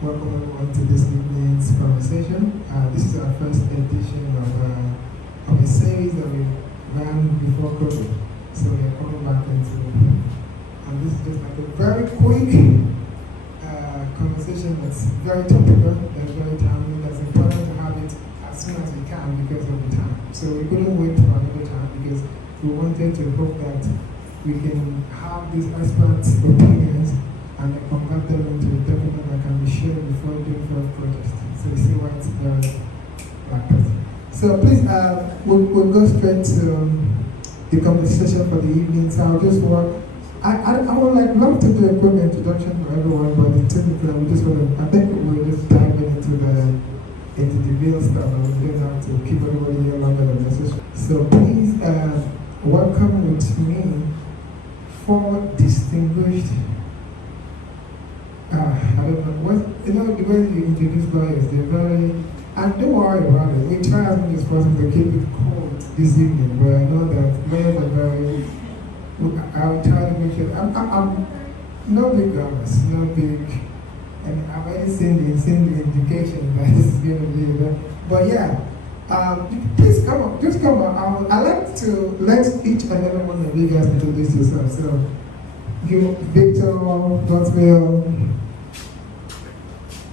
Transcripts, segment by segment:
Welcome everyone to this evening's conversation. This is our first edition of a series that we ran before COVID. So we are coming back into, and this is just like a very quick conversation that's very topical, that's very timely, that's important to have it as soon as we can because of the time. So we couldn't wait for another time because we wanted to hope that we can have these expert opinions and then convert them into a document that can be shared before doing first protest. So you see why it's very like that. So please, we'll go straight to the conversation for the evening. So I'll just walk. I would love to do a quick introduction for everyone, but typically we just want to, I think we'll just dive into the real stuff and we don't have to keep everybody here longer than necessary. So please welcome with me four distinguished I don't know, the way you introduce lawyers, they're very, and don't worry about it, we try as much as possible to keep it cold this evening, but I know that lawyers are very, I'll try to make sure, I'm no big dramas, no big, and I've already seen the indication that this is going to be that, but yeah, please come on, just come on, I like to let each and every one of you guys introduce yourself, so you, Victor, Godswill,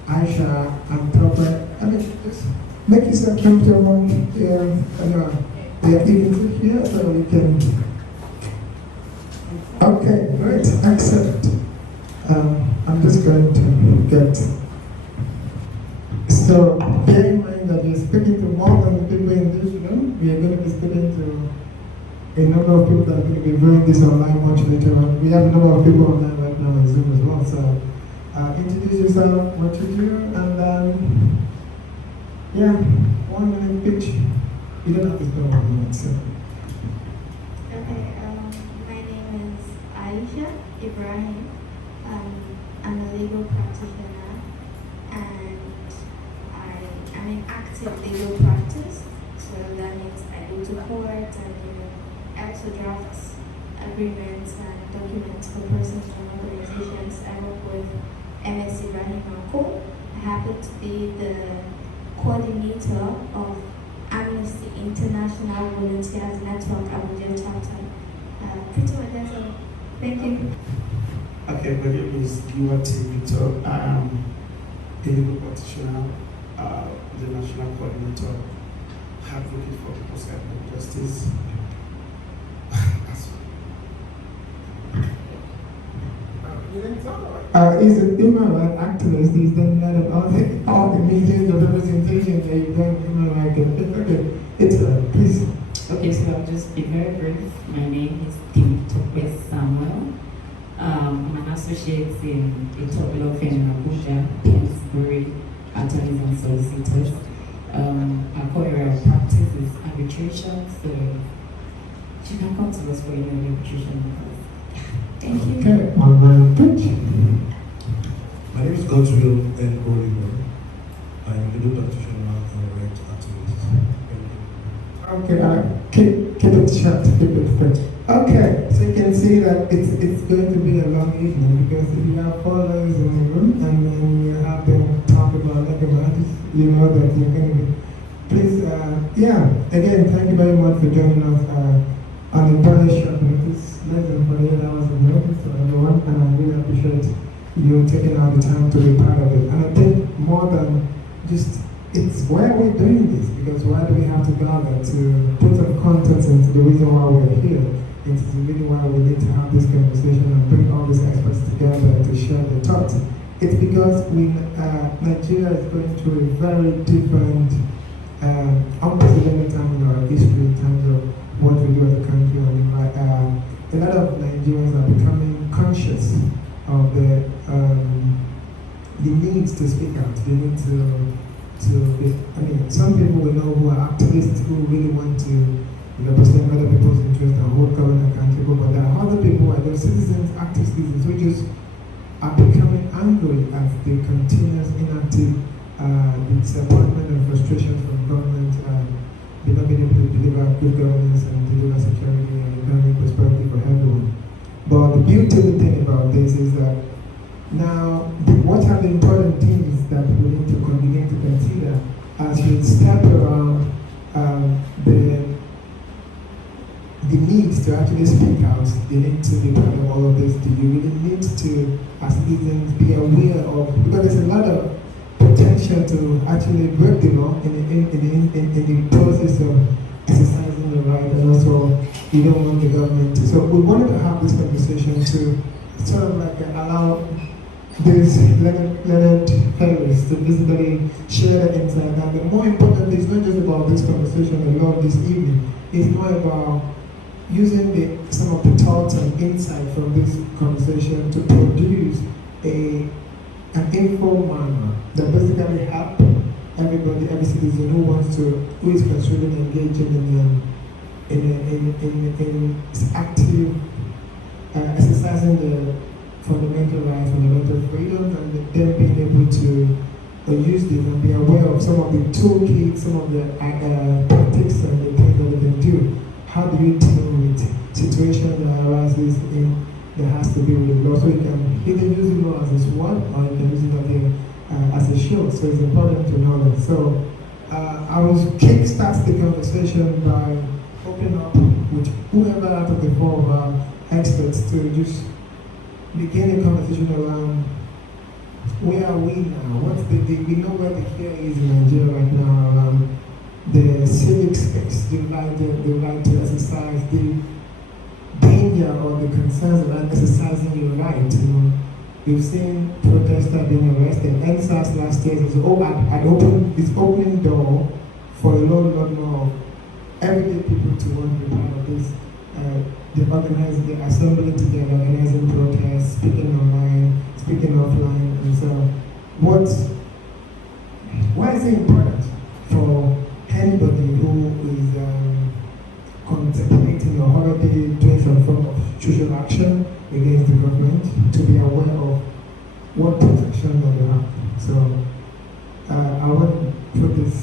Aisha, and Topper. I mean, just make yourself comfortable. Yeah, you can sit here so you can. Okay, great, excellent. I'm just going to get. So, bear in mind that you're speaking to more than the people in this room. We are going to be speaking to a number of people that are going to be viewing this online much later on. We have a number of people online right now on Zoom as well. So introduce yourself, what you do, and yeah, 1 minute pitch. You don't have to spend 1 minute. So. Okay, my name is Aisha Ibrahim. I'm a legal practitioner and I am in active legal practice. So that means I go to court and I also draft agreements and documents for persons and organizations. I work with MS Ibrahim Uncle. I happen to be the coordinator of Amnesty International Volunteers Network Abuja chapter. Pretty much that's all. Thank you. Okay, my name is Giwa T. Victor. I am a legal practitioner, the national coordinator, advocate for people's economic justice. Is a human rights activist, he's done that in all the meetings of representation that you've done human rights. It's please. Okay, so I'll just be very brief. My name is Timothy Samuel. I'm an associate in a top law firm in Abuja, Painsbury Attorneys and Solicitors. My core area of practice is arbitration, so you can come to us for your arbitration. Thank you. Okay, one pitch. My name is Godswill N. Oliver. I am a legal practitioner and right activist. Okay, keep it short, keep it quick. Okay, so you can see that it's going to be a long evening because if you have 4 lawyers in the room and then you have them talk about legal matters, you know that you're going to be. Please, again, thank you very much for joining us on a very short notice, less than 48 hours of notice for everyone, and I really appreciate you taking out the time to be part of it. And I think more than just, it's why are we doing this? Because why do we have to gather to put some context into the reason why we're here, into the reason why we need to have this conversation and bring all these experts together to share their thoughts. It's because Nigeria is going through a very different, unprecedented time in our history in terms of what we do as a country. And a lot of Nigerians are becoming conscious of the needs to speak out. They need some people we know who are activists who really want to represent other people's interests and hold government accountable, but there are other people, those citizens, active citizens, who just are becoming angry at the continuous inactive disappointment and frustration from government, not being able to deliver good governance and deliver security and economic prosperity for everyone. But the beautiful thing about this is that now what are the important things to actually speak out. You need to be part of all of this. Do you really need to, as citizens, be aware of, because there's a lot of potential to actually break the law in the process of exercising the right, and also you don't want the government to. So we wanted to have this conversation to sort of like allow these learned fellows to basically share the insight. And the more important thing is not just about this conversation alone this evening, it's more about using some of the thoughts and insight from this conversation to produce an informed manner that basically help everybody, every citizen who is considering engaging in active exercising the fundamental rights, fundamental freedoms, and then being able to use this and be aware of some of the toolkits, some of the tactics and the things that they can do. How do you deal with situations that arises that has to do with the law? So you can either use the law as a sword or you can use it as a shield. So it's important to know that. So I will kickstart the conversation by opening up with whoever out of the four of our experts to just begin a conversation around where are we now? We know where the fear is in Nigeria right now around the civic space, the right to exercise, the danger or the concerns around exercising your right. You know, we've seen protesters being arrested. NSAS last year is opening door for a lot more everyday people to want to be part of this. The assembly together, organizing protests, speaking online, speaking offline, and so why is it important for anybody who is contemplating or already doing some form of social action against the government to be aware of what protection they have? So I won't put this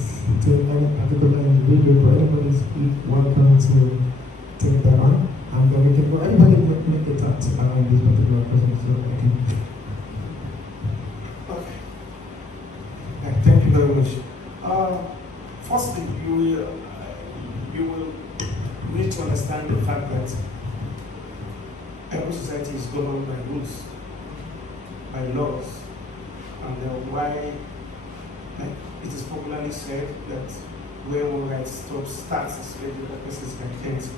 to any particular individual, but anybody is welcome to take that on. And then we can go, anybody make a thought around this particular question. So Okay. Thank you very much. Firstly, you will need to understand the fact that every society is governed by rules, by laws, and why it is popularly said that where one right starts is where the other person's right ends.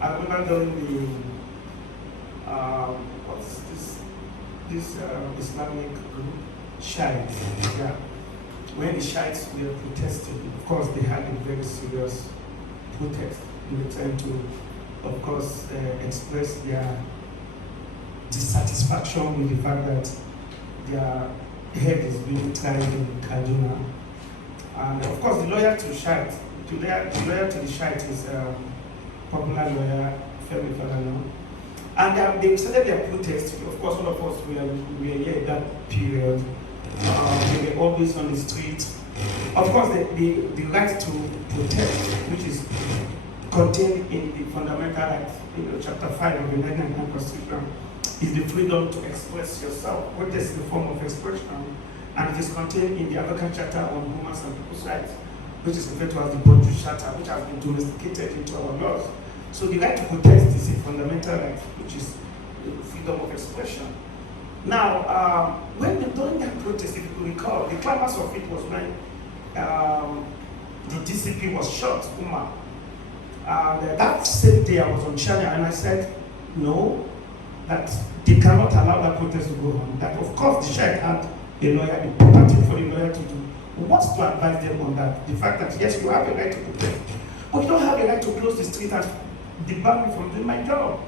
I remember during the what's this Islamic group, Shite, yeah. When the Shites were protesting, of course they had a very serious protest in return to, of course, express their dissatisfaction with the fact that their head is being tried in Kaduna. And of course the lawyer to the Shite is popular lawyer, Femi Falana. And they started their protest. Of course, all of us were here at that period. They were always on the street. Of course, the right to protest, which is contained in the fundamental rights, chapter 5 of the 1999 Constitution, is the freedom to express yourself. Protest is the form of expression, and it is contained in the African Charter on Human and People's Rights, which is referred to as the Bantu Charter, which has been domesticated into our laws. So the right to protest is a fundamental right, which is the freedom of expression. Now, during that protest, if you could recall, the climax of it was when the DCP was shot, Umar. That same day I was on channel and I said, no, that they cannot allow that protest to go on. That of course the Sheikh had a lawyer, the property for the lawyer to do. What's to advise them on that? The fact that yes, you have a right to protest, but you don't have a right to close the street and debar me from doing my job.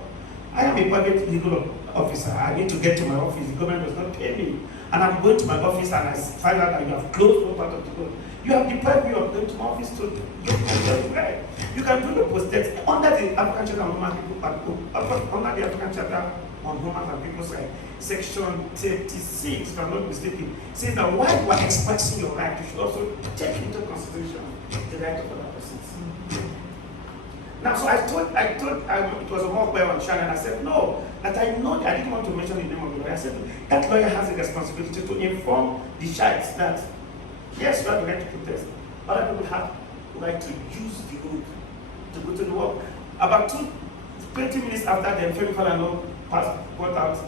I am a private legal officer. I need to get to my office. The government does not pay me. And I'm going to my office and I find out that you have closed one part of the road. You have deprived me of going to my office to get my job right. You can do the protest under the African Charter on Human People, under the African Charter on Human and People's Rights, section 36, if I'm not mistaken, says that while you are expressing your right, you should also take into consideration the right of other persons. Now, so I told it was a mock by on channel, and I said, no, that I know, I didn't want to mention the name of the lawyer. I said, that lawyer has a responsibility to inform the Shites that, yes, you have the right to protest, other people have the right to use the road to go to the work. About 20 minutes after then, Femi Falana brought out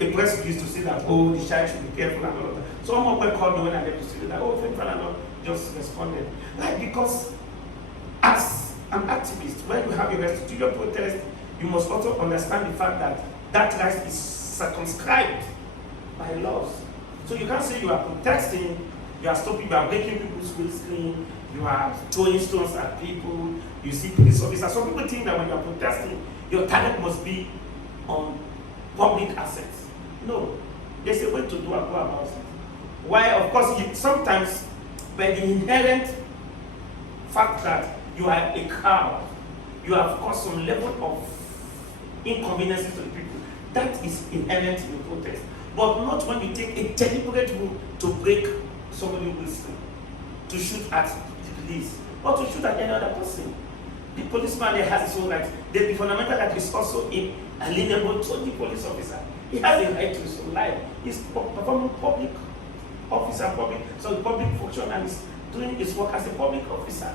a press release to say that, oh, the child should be careful and all of that. So one more called me when I left to say that, oh, Femi Falana just responded. Like, because as an activist, when you have a right to do your protest, you must also understand the fact that that right is circumscribed by laws. So you can't say you are protesting, you are stopping, you are breaking people's windscreen, you are throwing stones at people, you see police officers. Some people think that when you are protesting, your target must be on public assets. No, there's a way to go about it. Why, of course, sometimes by the inherent fact that you are a crowd, you have caused some level of inconveniences to the people. That is inherent in the protest. But not when you take a deliberate move to break somebody's whistling, to shoot at the police, or to shoot at any other person. The policeman there has his own rights. The fundamental right is also inalienable to the police officer. He has a right to his own life. He's performing public officer, public function, and is doing his work as a public officer.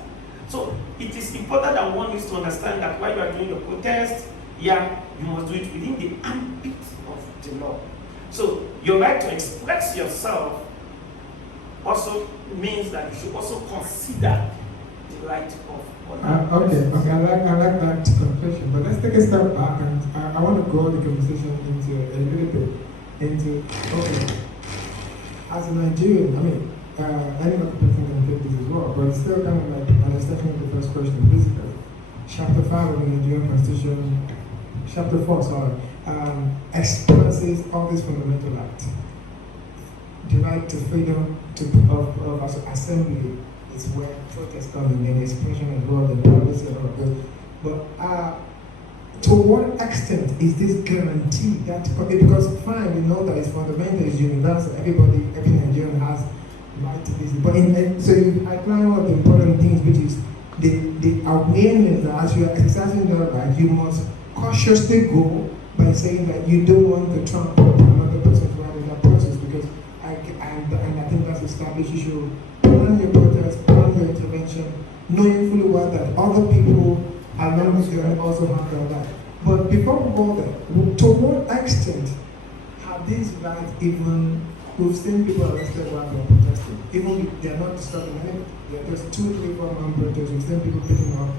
So it is important that one needs to understand that while you are doing your protest, you must do it within the ambit of the law. So your right to express yourself also means that you should also consider the right of others. Okay, I like that conclusion, but let's take a step back, and I want to grow the conversation into a little bit into, okay, as a Nigerian, I mean, any other person can take this as well, but it's still kind of like an extension of the first question. Basically, Chapter 5 of the Nigerian Constitution, Chapter 4, sorry, expresses all these fundamental rights. The right to freedom of assembly is where protest comes in, and the expression as well, the privacy and all of this. But to what extent is this guaranteed that, because fine, we know that it's fundamental, it's universal, every Nigerian has right to this, but so you outline one of the important things, which is the awareness that as you are exercising that right, you must cautiously go by saying that you don't want to trample another person's right in that process, because I think that's established. You should plan your protest, plan your intervention, knowing fully well that other people along the journey also have their right. But before we go there, to what extent have these rights even, we've seen people arrested while they're protesting, even if they're not disturbing anything, they're just 2, 3, 4 man protests, we've seen people picking up.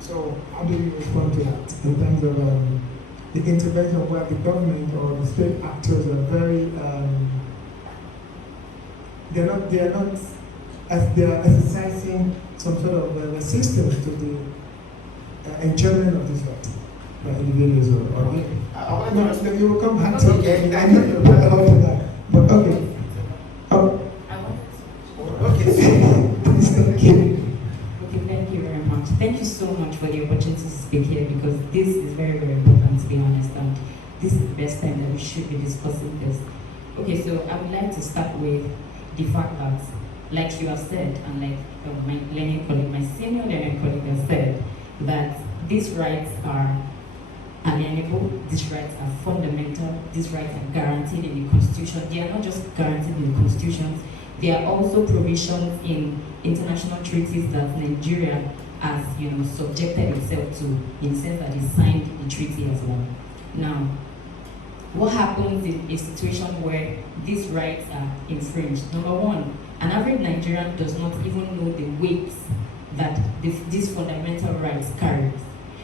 So how do you respond to that in terms of the intervention where the government or the state actors are very, they're not as they are exercising some sort of resistance to the enjoyment of this right by individuals or you will come back to it. I know you're better out of that, but okay. Okay. Thank you. Okay, thank you very much. Thank you so much for the opportunity to speak here, because this is very, very important, to be honest, and this is the best time that we should be discussing this. Okay, so I would like to start with the fact that, like you have said, and like my senior learning colleague has said, that these rights are unalienable, these rights are fundamental, these rights are guaranteed in the Constitution. They are not just guaranteed in the Constitution, they are also provisions in international treaties that Nigeria has, subjected itself to, in the sense that it signed the treaty as well. Now, what happens in a situation where these rights are infringed? Number one, an average Nigerian does not even know the weight that these fundamental rights carry.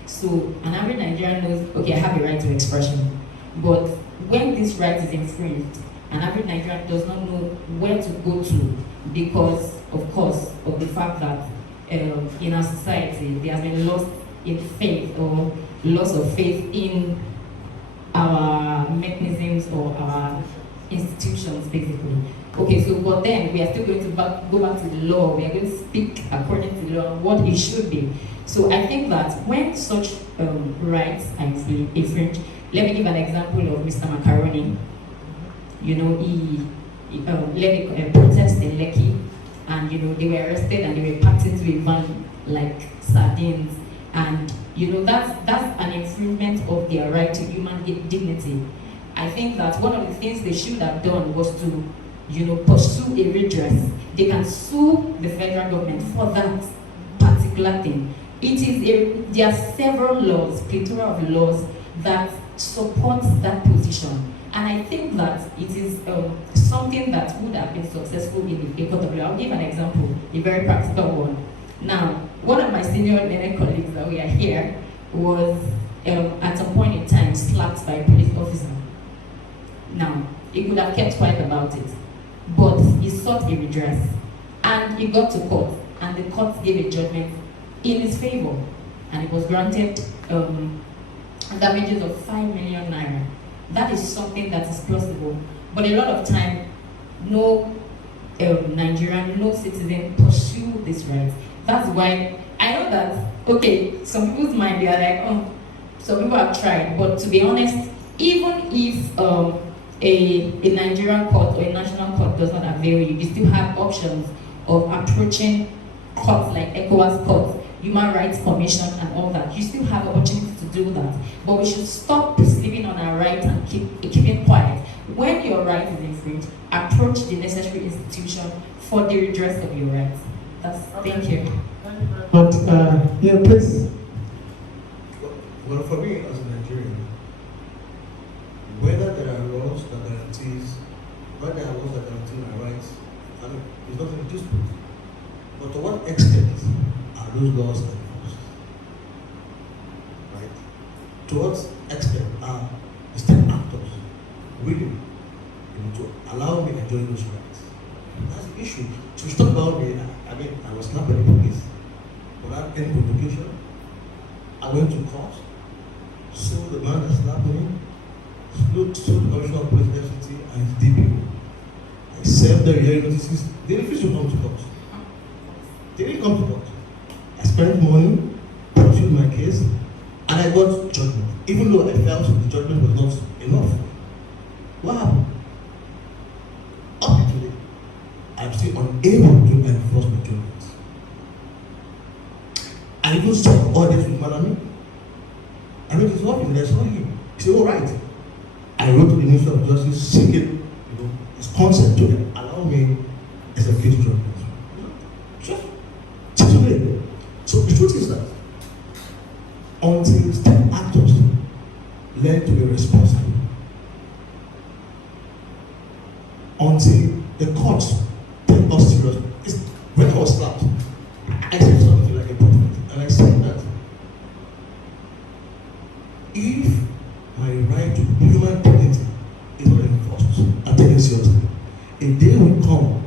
So an average Nigerian knows, okay, I have a right to expression. But when this right is infringed, an average Nigerian does not know where to go to, because, of course, of the fact that in our society there has been loss in faith, or loss of faith in our mechanisms or our institutions, basically. Okay, so but then we are still going to go back to the law. We are going to speak according to the law, what it should be. So I think that when such rights are infringed, let me give an example of Mr. Macaroni. He led a protest in Lekki, and they were arrested and they were packed into a van like sardines, and that's an infringement of their right to human dignity. I think that one of the things they should have done was to pursue a redress. They can sue the federal government for that particular thing. there are several laws, plethora of laws that supports that position. And I think that it is something that would have been successful in a court of law. I'll give an example, a very practical one. Now, one of my senior learned colleagues that we are here was at a point in time slapped by a police officer. Now, he could have kept quiet about it, but he sought a redress. And he got to court, and the court gave a judgment in his favor, and it was granted damages of 5 million naira. That is something that is plausible, but a lot of time, no Nigerian, no citizen pursue this right. That's why I know that, okay, some people's mind, they are like, oh, some people have tried, but to be honest, even if a Nigerian court or a national court does not avail you, you still have options of approaching courts like ECOWAS courts, Human Rights Commission and all that. You still have opportunities to do that. But we should stop sleeping on our rights and keep it quiet. When your right is infringed, approach the necessary institution for the redress of your rights. Thank you. But, yeah, please. Well, for me as a Nigerian, whether there are laws that guarantees, whether there are laws that guarantee my rights, I mean, it's not in dispute. But to what extent are those laws enforced? Right? To what extent are the state actors willing to allow me to enjoy those rights? That's the issue. So stop about me. I was slapped by the police without any provocation. I went to court, sued the man that slapped me, sued the commissioner of police FCT and his DPO. I served their hearing notices. They refused to come to court. They didn't come to court. I spent money, pursued my case, and I got judgment, even though I felt the judgment was not enough. What happened? Up to today, I'm still unable to enforce my judgments. I even sought audits with Malami. I went to his office and I saw him. He said, all right. I wrote to the Minister of Justice seeking his consent to allow me execute judgment. Sure. Today. So the truth is that until state actors learn to be responsible, until the courts take us seriously. When I was slapped, I said something like a prophet, and I said that if my right to human dignity is not enforced and taken seriously, a day will come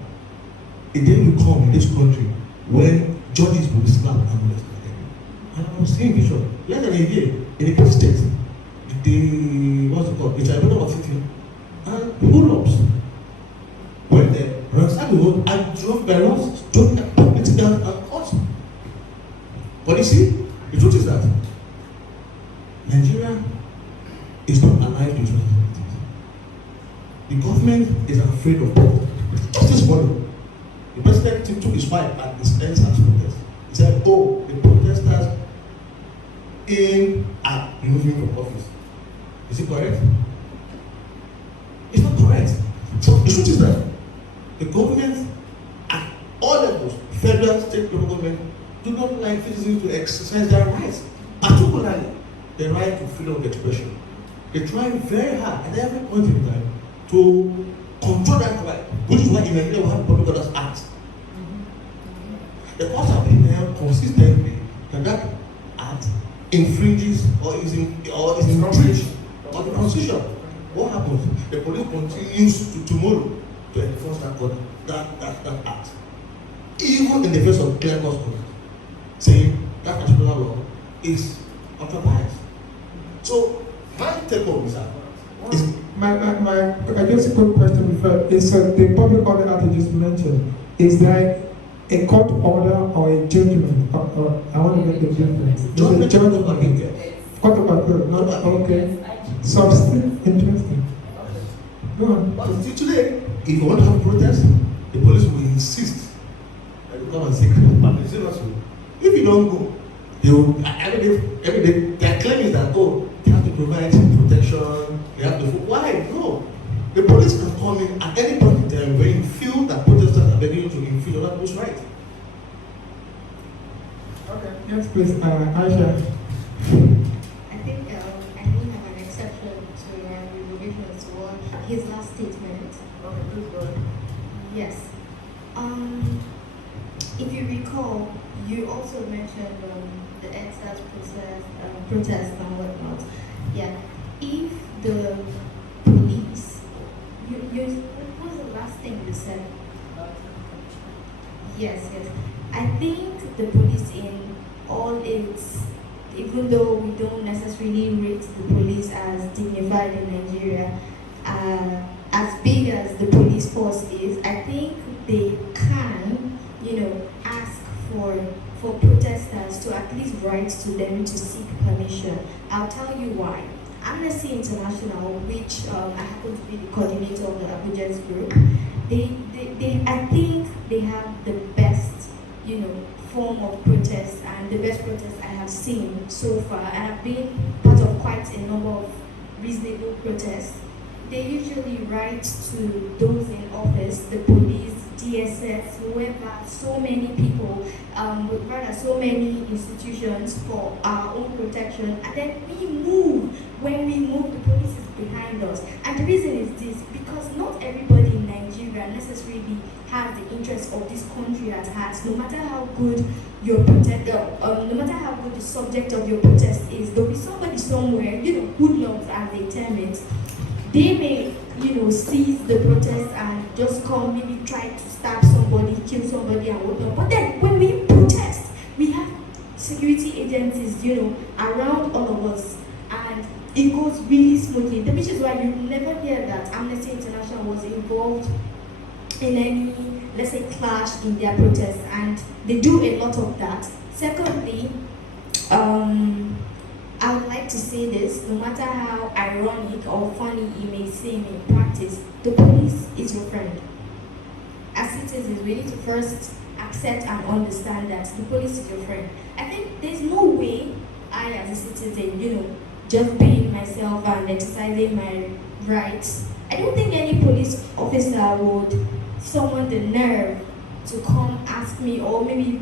in this country when judges will be slapped and molested. And I'm saying, Bishop, less than a year in the Cape State, the tribunal was sitting and pull-ups. When they ransacked the road, I drove by laws, drove it down and caught. But you see, the truth is that Nigeria is not alive to its responsibilities. The government is afraid of protest. Just this morning, the president took his wife at his entrance protest. He said, oh, the protesters are removing from office. Is it correct? It's not correct. So the truth is that the government at all levels, federal, state, local government, do not like citizens to exercise their rights, particularly the right to freedom of expression. They try very hard at every point in time to control that right, which is why in Nigeria we have the Public Orders Act. The courts have been held consistently that that act infringes or is infringed on the Constitution. What happens? The police continues tomorrow to enforce that order, that act. Even in the face of clear court order, saying that particular law is unbiased. So my take home is that I just a quick question before. Is the public order act you just mentioned, is that a court order or a judgment? Or I want to get the difference. Judgment. Court of appeal. Not okay. Substance. Interesting. Go on. But today, if you want to have a protest, the police will insist that you come and seek permission. If you don't go, they will every day their claim is that they have to provide protection, they have to why? No. The police can come in at any point in time when you feel that protesters are beginning to infringe on people's rights. Okay. Yes, please, Aisha. I think I don't have an exception to Revolution's word. His last statement. Okay, please go ahead. Yes. If you recall, you also mentioned the EndSARS protest and whatnot. Yeah. If the police, what was the last thing you said? Yes. I think the police in all its, even though we don't necessarily rate the police as dignified in Nigeria, as big as the police force is, I think they can, ask for protesters to at least write to them to seek permission. I'll tell you why. Amnesty International, which I happen to be the coordinator of the Abuja's group, I think they have the best, form of protest and the best protest I have seen so far. And I've been part of quite a number of reasonable protests. They usually write to those in office, the police, DSS, whoever, so many people, rather so many institutions for our own protection. And then we move. When we move, the police is behind us. And the reason is this, because not everybody in Nigeria necessarily has the interest of this country at heart. No matter how good your no matter how good the subject of your protest is, there'll be somebody somewhere, hoodlums as they term it. They may, seize the protest and just come, maybe try to stab somebody, kill somebody and whatnot. But then when we protest, we have security agencies, around all of us. And it goes really smoothly. Which is why you never hear that Amnesty International was involved in any, let's say, clash in their protests. And they do a lot of that. Secondly, I would like to say this, no matter how ironic or funny it may seem in practice, the police is your friend. As citizens, we need to first accept and understand that the police is your friend. I think there's no way I, as a citizen, just being myself and exercising my rights, I don't think any police officer would summon the nerve to come ask me or maybe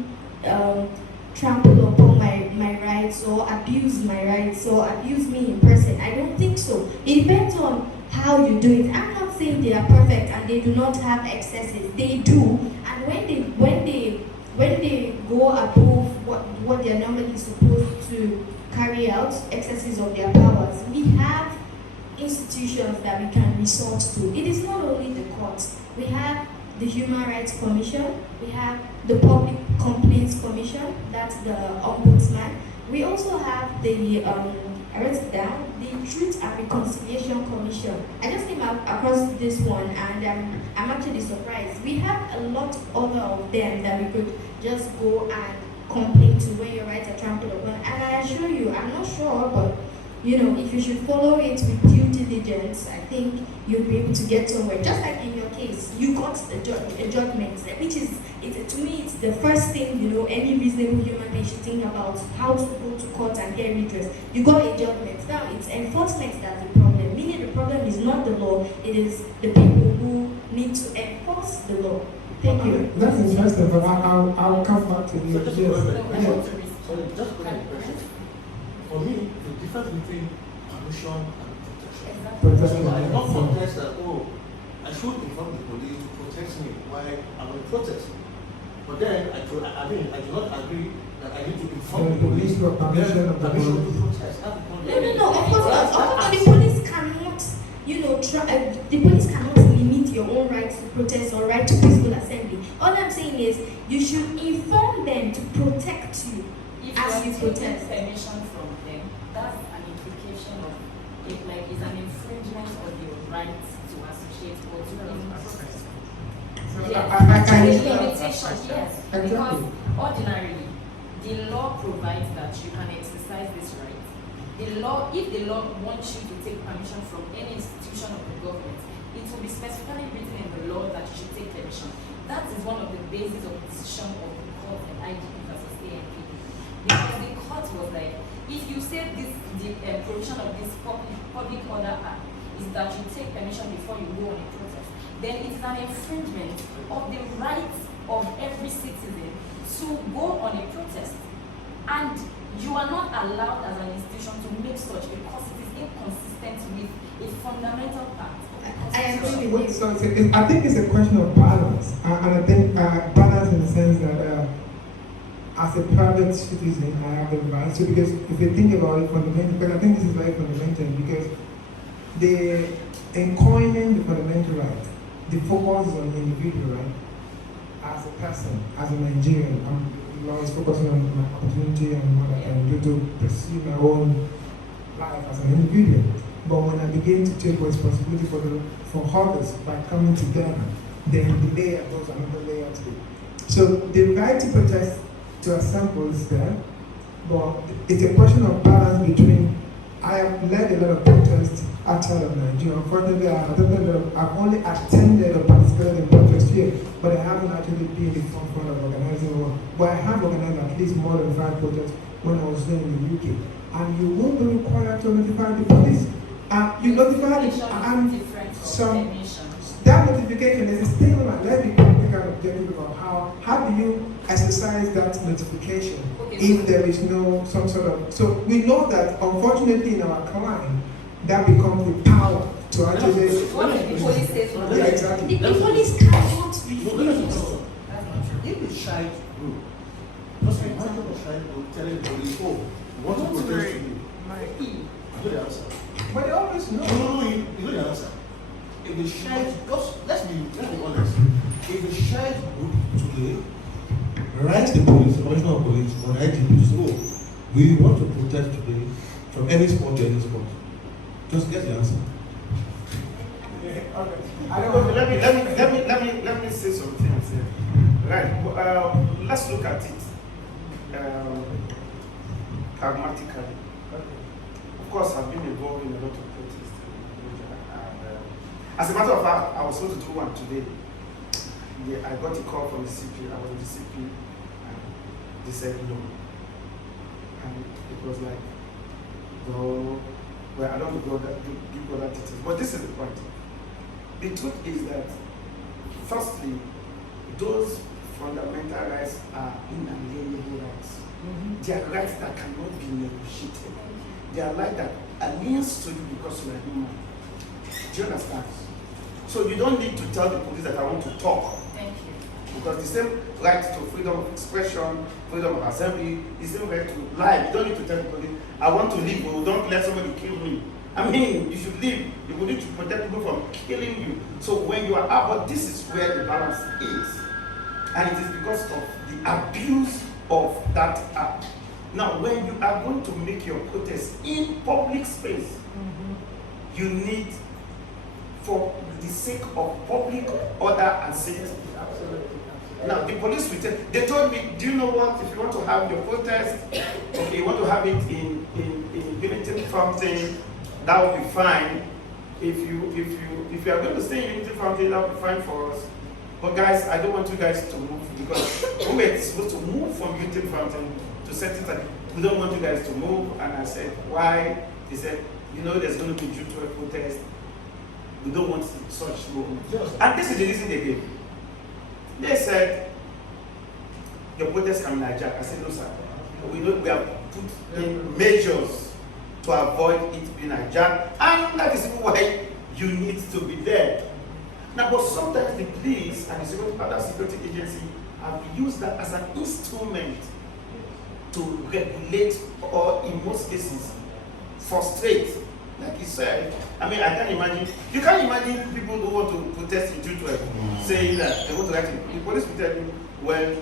trample upon my rights or abuse my rights or abuse me in person. I don't think so. It depends on how you do it. I'm not saying they are perfect and they do not have excesses. They do. And when they go above what they're normally supposed to carry out, excesses of their powers, we have institutions that we can resort to. It is not only the courts. We have the Human Rights Commission, we have the Public Complaints Commission, that's the Ombudsman. We also have the Truth and Reconciliation Commission. I just came across this one and I'm actually surprised. We have a lot other of them that we could just go and complain to when your rights are trampled upon. And I assure you, I'm not sure, but if you should follow it with due diligence, I think you'll be able to get somewhere. Just like in your case, you got a judgment, which is, to me, it's the first thing, any reasonable human being should think about, how to go to court and get redress. You got a judgment. Now, it's enforcement that's the problem. Meaning the problem is not the law, it is the people who need to enforce the law. Thank you. That's interesting, but I'll come back to you. So just Yes. just one question. For me, the difference between permission and protection. Protection. So I don't contest that, I should inform the police to protect me while I'm in protest. But then I do not agree that I need to inform the police for permission of the permission to police. protest. That's the point. No, of course, the police cannot, the police cannot limit your own right to protest or right to peaceful assembly. All I'm saying is, you should inform them to protect you as you protest. Permission from them, that's an implication of it, like it's an infringement of your right to associate or to protest. Limitation, yes, because ordinarily the law provides that you can exercise this right. If the law wants you to take permission from any institution of the government, it will be specifically written in the law that you should take permission. That is one of the bases of the decision of the court in IGP versus ANPP. Because the court was like, if you say the provision of this public order act is that you take permission before you go on a protest, then it is an infringement of the rights of every citizen to go on a protest. And you are not allowed as an institution to make such because it is inconsistent with a fundamental part of the I agree Constitution. with you. I think it's a question of balance, and I think balance in the sense that as a private citizen, I have the right to, because if you think about it fundamentally, but I think this is very fundamental because in coining the fundamental right, the focus is on the individual right. As a person, as a Nigerian, I'm always focusing on my opportunity and what I can do to pursue my own life as an individual. But when I begin to take responsibility for others by coming together, then the layer goes another layer to it. So the right to protest, to assemble is there, but it's a question of balance between. I have led a lot of protests outside of Nigeria. Unfortunately, I've only attended or participated in protests here, but I haven't actually been in the front of organizing one. But I have organized at least more than 5 protests when I was there in the UK. And you won't be required to notify the police. You notify the that notification is a stigma. Let's be practical objective about how do you exercise that notification if there is no some sort of. So we know that unfortunately in our crime, that becomes the power to actually. What did the police say? Yeah, exactly. The police cannot That's refuse. not true. If a child group, just imagine a child group telling the police, oh, we want to protest today. You know the answer. But they always know. No, you know the answer. If the child, let's be honest. If a child group today writes the police, commissioner of police, or the IGP to say, oh, we want to protest today from any spot to any spot, just get the answer. Let me say some things here. Right. Let's look at it pragmatically. Of course, I've been involved in a lot of protests. As a matter of fact, I was supposed to do one today. Yeah, I got a call from the CP. I was in the CP, and they said no. And it was like, no. Well, I don't want to go give all that details. But this is the point. The truth is that, firstly, those fundamental rights are inalienable rights. They are rights that cannot be negotiated. They are rights that are linked to you because you are human. Do you understand? So you don't need to tell the police that I want to talk. Thank you. Because the same right to freedom of expression, freedom of assembly, the same right to life. You don't need to tell the police, I want to live, but don't let somebody kill me. I mean, you should live. You will need to protect people from killing you. So when you are out, but this is where the balance is. And it is because of the abuse of that act. Now, when you are going to make your protest in public space, you need, for the sake of public order and safety. Now, the police will tell, they told me, do you know what, if you want to have your protest, okay, you want to have it in Billington Fountain, that will be fine. If you are going to stay in Billington Fountain, that will be fine for us. But guys, I don't want you guys to move because we were supposed to move from Billington Fountain to St. We don't want you guys to move. And I said, why? He said, you know, there's going to be due to a protest. We don't want such movement. And this is the reason they gave. They said, your protest can be hijacked. I said, no, sir. We have put in measures to avoid it being hijacked. And that is why you need to be there. Now, but sometimes the police and the other security agency have used that as an instrument to regulate or, in most cases, frustrate. Like you said, I mean, I can't imagine. You can't imagine people who want to protest in 212 saying that they want to write it. The police will tell you, well,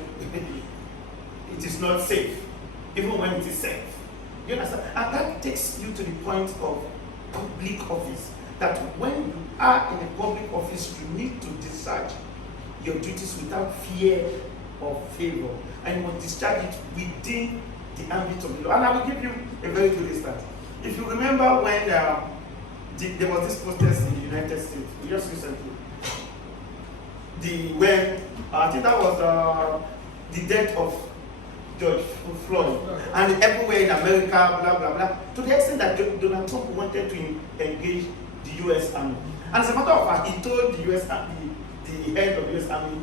it is not safe, even when it is safe. You understand? And that takes you to the point of public office. That when you are in a public office, you need to discharge your duties without fear or favor. And you must discharge it within the ambit of the law. And I will give you a very good instance. If you remember when there was this protest in the United States, just recently, when I think that was the death of George Floyd, and everywhere in America, blah blah blah, to the extent that Donald Trump wanted to engage the U.S. Army. And as a matter of fact, he told the U.S. Army, the head of the U.S. Army,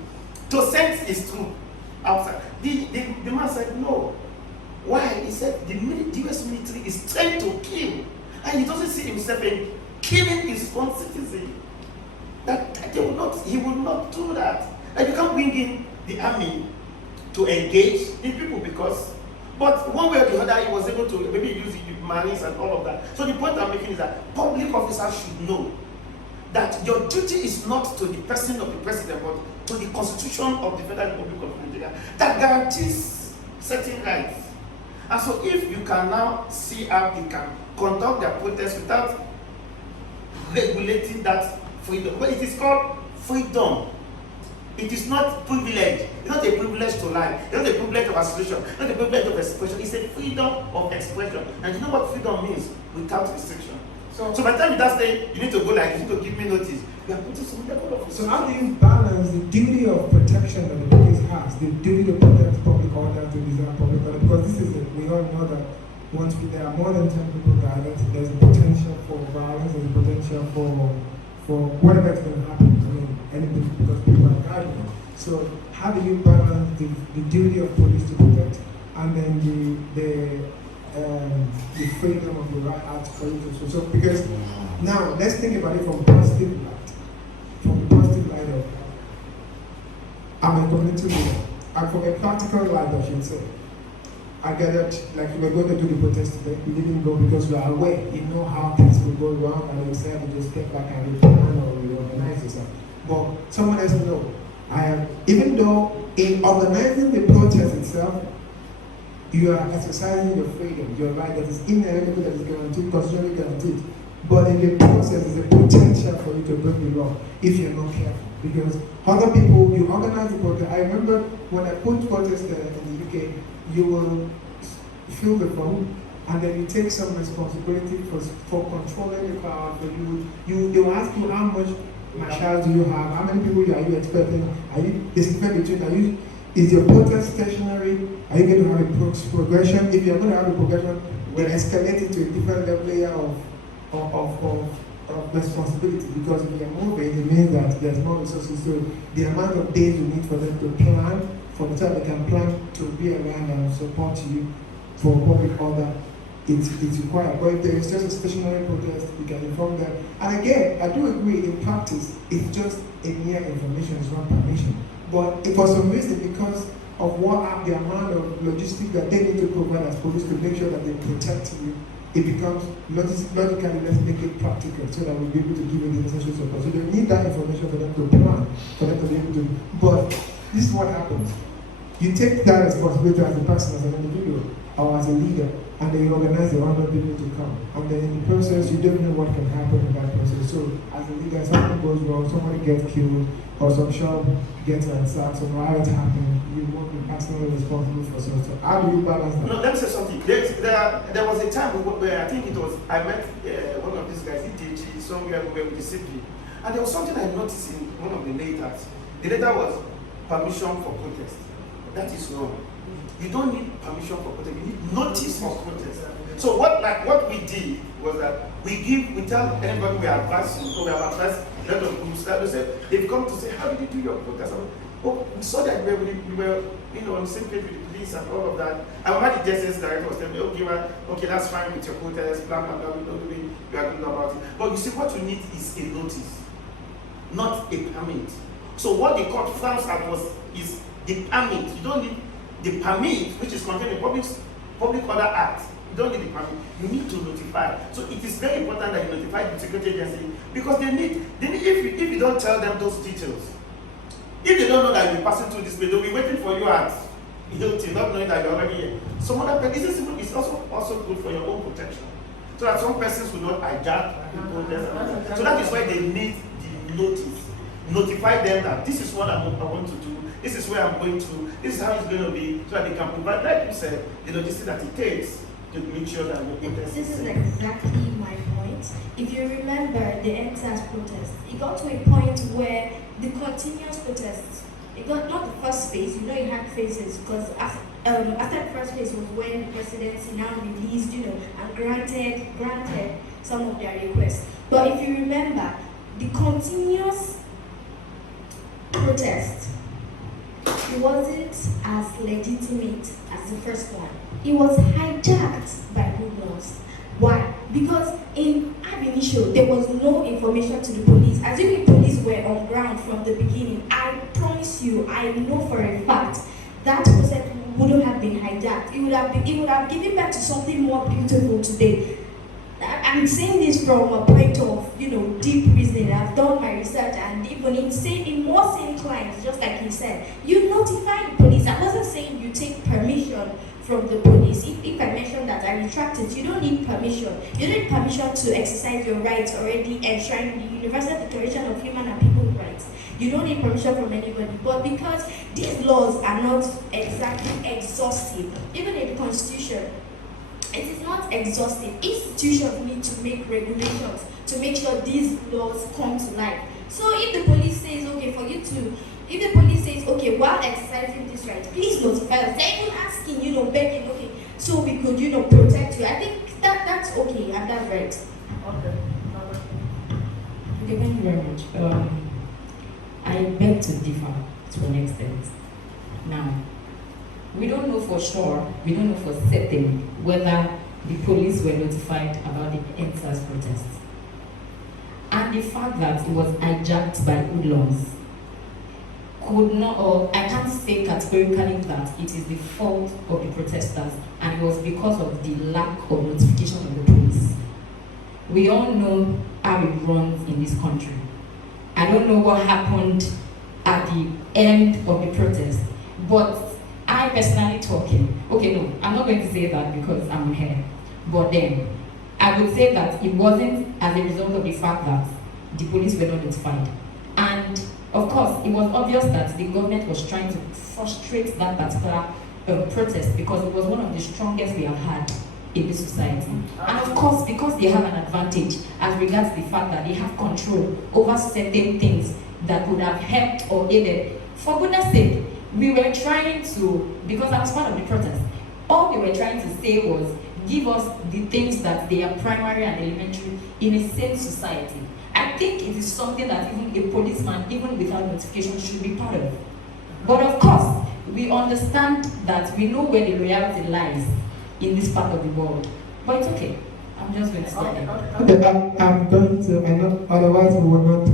to send his troops outside. The man said no. Why? He said the US military is trained to kill, and he doesn't see himself in killing his own citizen. That he will not do that. And you can't bring in the army to engage the people because, but one way or the other, he was able to maybe use the Marines and all of that. So the point I'm making is that public officers should know that your duty is not to the person of the president, but to the Constitution of the Federal Republic of Nigeria that guarantees certain rights. And so if you can now see how they can conduct their protest without regulating that freedom, well, it is called freedom. It is not privilege. It's not a privilege to lie. It's not a privilege of association. It's not a privilege of expression. It's a freedom of expression. And you know what freedom means? Without restriction. So by the time you start saying, you need to go like this, you need to give me notice, you are putting some level of So how do you balance the duty of protection that the police has, the duty to protect public order, to preserve public order? Because this is it. We all know that once there are more than 10 people gathered, there's a potential for violence, there's a potential for whatever is going to happen. I mean, anything, because people are gathering. So how do you balance the duty of police to protect and then the freedom of the right act for you to so because now let's think about it from positive light. From the positive light of I'm a community leader. And from a practical light, I should say. I gathered, like we were going to do the protest today. We didn't go because we are aware. You know how things will go wrong and we decided to just get back and plan or reorganize yourself. But someone else know. Even though in organizing the protest itself, you are exercising your freedom, your right that is inalienable, that is guaranteed, constitutionally guaranteed. But in the process, there's a potential for you to break the law if you're not careful. Because other people, you organize the protest. I remember when I put protest in the UK, you will fill the form and then you take some responsibility for controlling the crowd. They will ask you how much marshals do you have, how many people are you expecting, are you distributing between, is your protest stationary? Are you going to have a progression? If you're going to have a progression, we'll escalate it to a different layer of responsibility, because if you're moving, it means that there's more resources. So the amount of days you need for them to plan, for the time they can plan to be around and support you for public order, it's required. But if there is just a stationary protest, you can inform them. And again, I do agree, in practice, it's just a mere information, it's not permission. But for some reason, because of the amount of logistics that they need to provide as police to make sure that they protect you, it becomes logically, let's make it practical so that we'll be able to give you the necessary support. So they need that information for them to plan, for them to be able to. But this is what happens. You take that responsibility as a person, as an individual, or as a leader, and then you organize the 100 people to come. And then in the process, you don't know what can happen in that process. So as a leader, something goes wrong, somebody gets killed, or some shop gets ransacked, some riots happen, you won't be personally responsible for so. So how do you balance that? No, let me say something. There was a time where I think I met one of these guys, ETG, somewhere we were with discipline. And there was something I noticed in one of the letters. The letter was permission for protest. That is wrong. You don't need permission for protest, you need notice for protest. So what we did was that we tell anybody we are advising, so we have advised a lot of groups that they've come to say, how did you do your protest? We saw that we were on the same page with the police and all of that. And when the justice director was telling me, okay, that's fine with your protest, blah, blah, blah, we are good about it. But you see, what you need is a notice, not a permit. So what the court frowns at is the permit. You don't need the permit, which is contained in Public Order Act. You don't need the permit. You need to notify. So it is very important that you notify the security agency, because they need if you don't tell them those details, if they don't know that you're passing through this place, they'll be waiting for you at Hilton, not knowing that you're already here. Some other this is also good for your own protection, so that some persons will not hijack people. So that is why they need the notice. Notify them that this is what I want to do. This is where I'm going to. This is how it's going to be, so that they can provide, like you said, the logistics that it takes to make sure that we protest. This is exactly my point. If you remember the NSAS protest, it got to a point where the continuous protests, it got not the first phase, you had phases, because after the first phase was when the presidency now released, and granted some of their requests. But if you remember, the continuous protest it wasn't as legitimate as the first one. It was hijacked by hoodlums. Why? Because in ab initio, there was no information to the police. Assuming police were on ground from the beginning, I promise you, I know for a fact, that process wouldn't have been hijacked. It would have given back to something more beautiful today. I'm saying this from a point of, deep reasoning. I've done my research, and even in more sane clients, just like he said, you notify the police. I wasn't saying you take permission from the police. If I mentioned that, I retract it. You don't need permission. You need permission to exercise your rights already enshrined in the Universal Declaration of Human and People's Rights. You don't need permission from anybody. But because these laws are not exactly exhaustive, even in the Constitution, it is not exhaustive. Institutions need to make regulations to make sure these laws come to life. So if the police says, okay, while exercising this right, please notify us. They're even asking, begging, okay, so we could, protect you. I think that's okay, and that's right. Okay. Okay, thank you very much. I beg to differ to an extent. Now, we don't know for sure, we don't know for certain whether the police were notified about the EndSARS protests. And the fact that it was hijacked by hoodlums could not, or I can't say categorically that it is the fault of the protesters, and it was because of the lack of notification of the police. We all know how it runs in this country. I don't know what happened at the end of the protest, but I personally talking, okay, no, I'm not going to say that because I'm here, but then I would say that it wasn't as a result of the fact that the police were not notified. And of course, it was obvious that the government was trying to frustrate that particular protest because it was one of the strongest we have had in this society. And of course, because they have an advantage as regards the fact that they have control over certain things that would have helped or aided. For goodness sake, we were trying to, because I was part of the protest, all we were trying to say was, give us the things that they are primary and elementary in a sane society. I think it is something that even a policeman, even without notification, should be part of. But of course, we understand that we know where the loyalty lies in this part of the world. But it's okay. I'm just going to stop there. Okay, I'm going to, I know, otherwise we will not,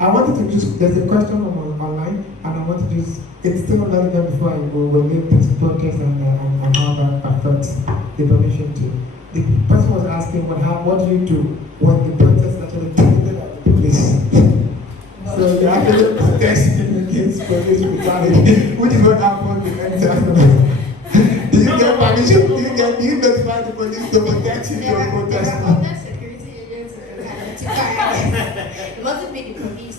I wanted to just, there's a question from online, and I want to just, it's still another time before I will leave this protest and how that affects the permission to. The person was asking, what do you do when the protest actually targeted at the police? So they actually protesting against police brutality, which is what happened with EndSARS. Do you get permission? Do you notify the police to protect you in your protest? There are other security agents who can notify. It mustn't be the police,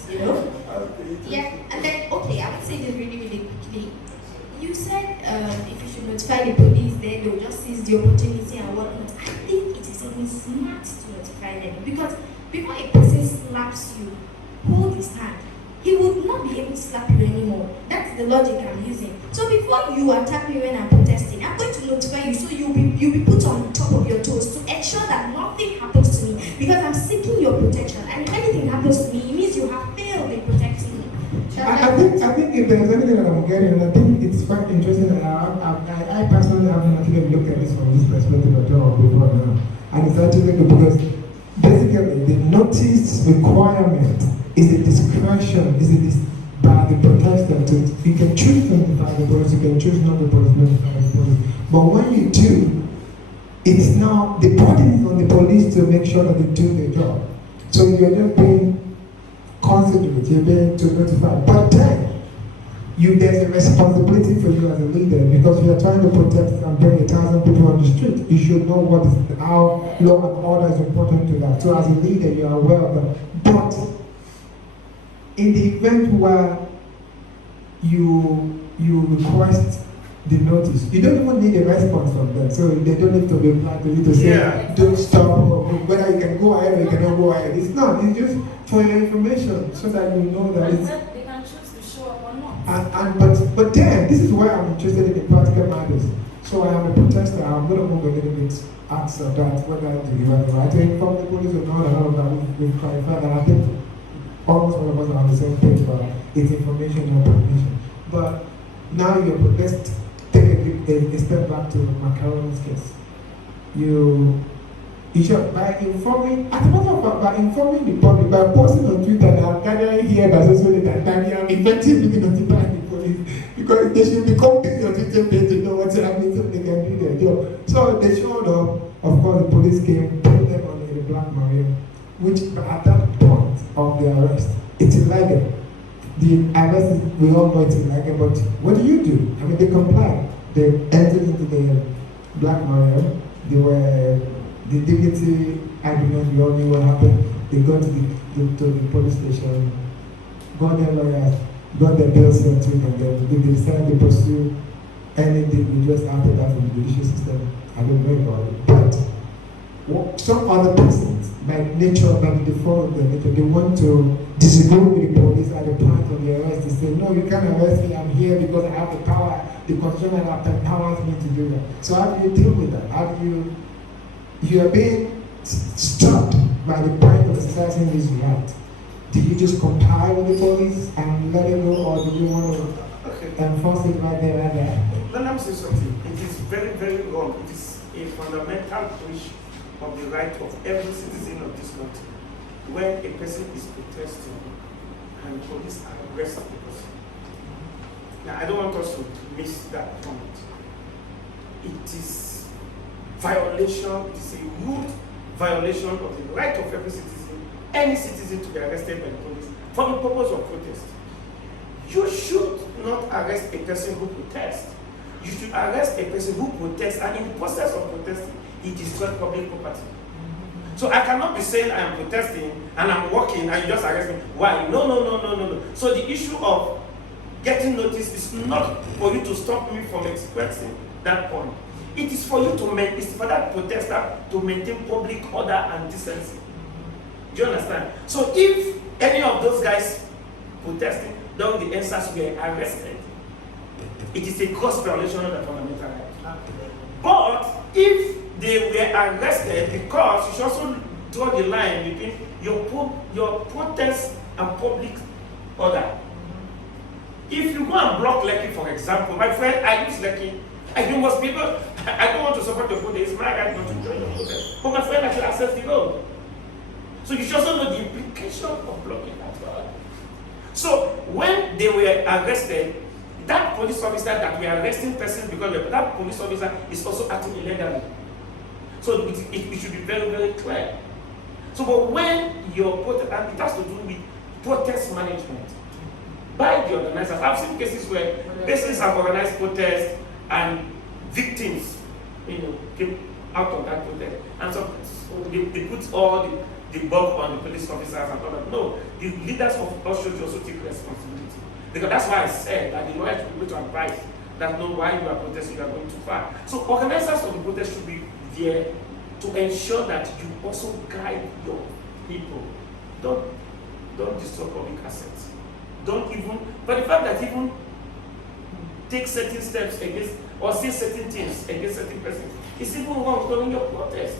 Yeah, and then, okay, I would say this really, really quickly. You said if you should notify the police, then they'll just seize the opportunity and whatnot. I think it is even smart to notify them because before a person slaps you, hold his hand. He would not be able to slap you anymore. That's the logic I'm using. So before you attack me when I'm protesting, I'm going to notify you so you'll be put on top of your toes to ensure that nothing happens to me because I'm seeking your protection. And if anything happens to me, it means you have failed in protecting me. I think if there's anything that I'm getting, and I think it's quite interesting that I personally haven't actually looked at this from this perspective at all before now. And it's actually good because basically the notice requirement is a discretion, by the protester. You can choose to notify the police, you can choose not to notify the police. But when you do, it's now the burden is on the police to make sure that they do their job. So you're just being considerate, you're being to notify. But then, there's a responsibility for you as a leader because you are trying to protect and bring 1,000 people on the street. You should know how law and order is important to that. So as a leader, you are aware of that. But in the event where you request the notice, you don't even need a response from them. So they don't need to reply to you to say, don't stop, or whether you can go ahead or you cannot go ahead. It's not. It's just for your information so that you know that it's. They can choose to show up or not. But then, this is why I'm interested in the practical matters. So I am a protester. I'm going to move a little bit answer that whether you have the right to inform the police or not, and all of that we've clarified. And I think almost all of us are on the same page about its information and permission. But now let's take a step back to Macaroni's case. You should, by informing, as a matter of fact, by informing the public, by posting on Twitter that I'm gathering here by social that I'm effectively notifying the police, because they should be coming to your Twitter page to know what's happening so they can do their job. So they showed up, of course the police came, put them on the Black Maria, which at that point of the arrest, it's illegal. The arrest, we all know it's illegal, but what do? I mean, they complied. They entered into the Black Maria, they were the dignity argument, we all knew what happened. They got to the police station, got their lawyers, got their bills sent to them, and then they decided to pursue anything just after that in the judicial system. I don't know about it. But some other persons, by nature, by the default of their nature, they want to disagree with the police at the point of the arrest. They say, no, you can't arrest me, I'm here because I have the power, the constitutional act empowers me to do that. So how do you deal with that? How do you are being stopped by the point of exercising this right? Did you just comply with the police and let it go, or do you want to enforce it right there, right there? Let me say something. It is very, very wrong. It is a fundamental breach of the right of every citizen of this country when a person is protesting and the police arrest the person. Now, I don't want us to miss that point. It is violation, it is a rude violation of the right of every citizen, any citizen, to be arrested by the police for the purpose of protest. You should not arrest a person who protests. You should arrest a person who protests, and in the process of protesting, he destroys public property. So I cannot be saying I am protesting and I'm walking and you just arrest me. Why? No. So the issue of getting notice is not for you to stop me from expressing that point. It is for you to it's for that protester to maintain public order and decency. Do you understand? So if any of those guys protesting during the NSAS were arrested, it is a gross violation of the fundamental right. But if they were arrested, because you should also draw the line between your protest and public order. If you go and block Lekki, for example, my friend, I use Lekki. I think most people, I don't want to support the protest, it's my right not to join the protest. But my friend actually access the road. So you should also know the implication of blocking that road. So when they were arrested, that police officer that we are arresting persons because that police officer is also acting illegally. So it should be very, very clear. So but when your protest, and it has to do with protest management by the organizers. I've seen cases where persons have organized protests and victims, came out of that protest. And so they put all the bulk on the police officers and all that. No, the leaders of us should also take responsibility. Because that's why I said that the lawyers should be able to advise that no, why you are protesting, you are going too far. So organizers of the protest should be there to ensure that you also guide your people. Don't destroy public assets. Don't even, but the fact that even take certain steps against or say certain things against certain persons, it's even wrong during your protest.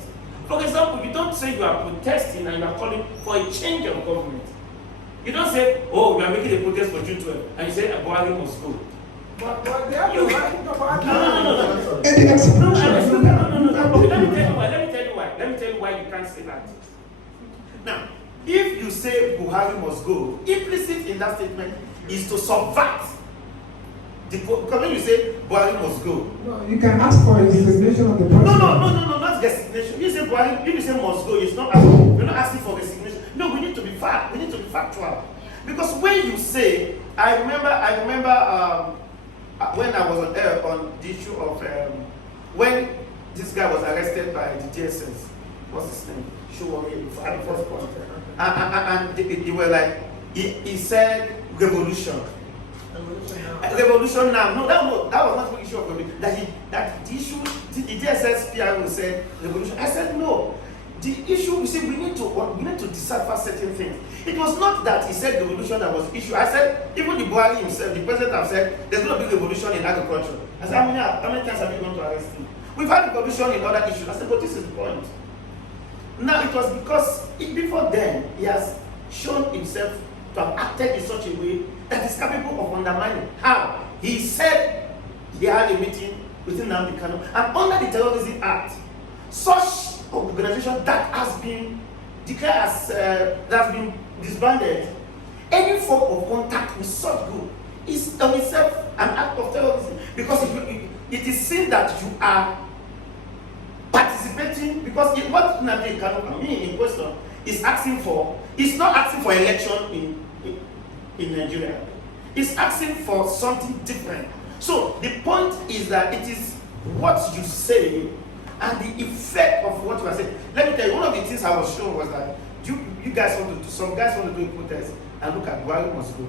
For example, you don't say you are protesting and you are calling for a change of government. You don't say, oh, we are making a protest for June 12, and you say Buhari must go. But they have the right to provide. No. Let me tell you why you can't say that. Now, if you say Buhari must go, implicit in that statement is to subvert. Because when you say Buhari must go, No, you can ask for a resignation of the president. no, not resignation. You say Buhari, if you say must go, it's not asking, you're not asking for resignation. No, we need to be fact. We need to be factual. Because when you say, I remember when I was on air on the issue of when this guy was arrested by the DSS. What's his name? Showori at the first point. And they were like, he said revolution. Revolution now. No, that was not the issue of revolution. That the issue, the DSS PRO said revolution. I said no. The issue, you see, we need to decipher certain things. It was not that he said revolution that was the issue. I said, even the Buhari himself, the president have said, there's going to be revolution in agriculture. I said, how many times have you gone to arrest him? We've had revolution in other issues. I said, but this is the point. Now, it was because before then, he has shown himself to have acted in such a way that is capable of undermining. How? he said he had a meeting with Nnamdi Kanu, and under the Terrorism Act, such organization that has been declared as that has been disbanded, any form of contact with such group is on itself an act of terrorism, because it is seen that you are participating, because what Nnamdi Kanu in question is asking for, is not asking for election in Nigeria. It's asking for something different. So the point is that it is what you say and the effect of what you are saying. Let me tell you, one of the things I was shown was that you guys want to do, some guys want to do a protest and look at why we must go.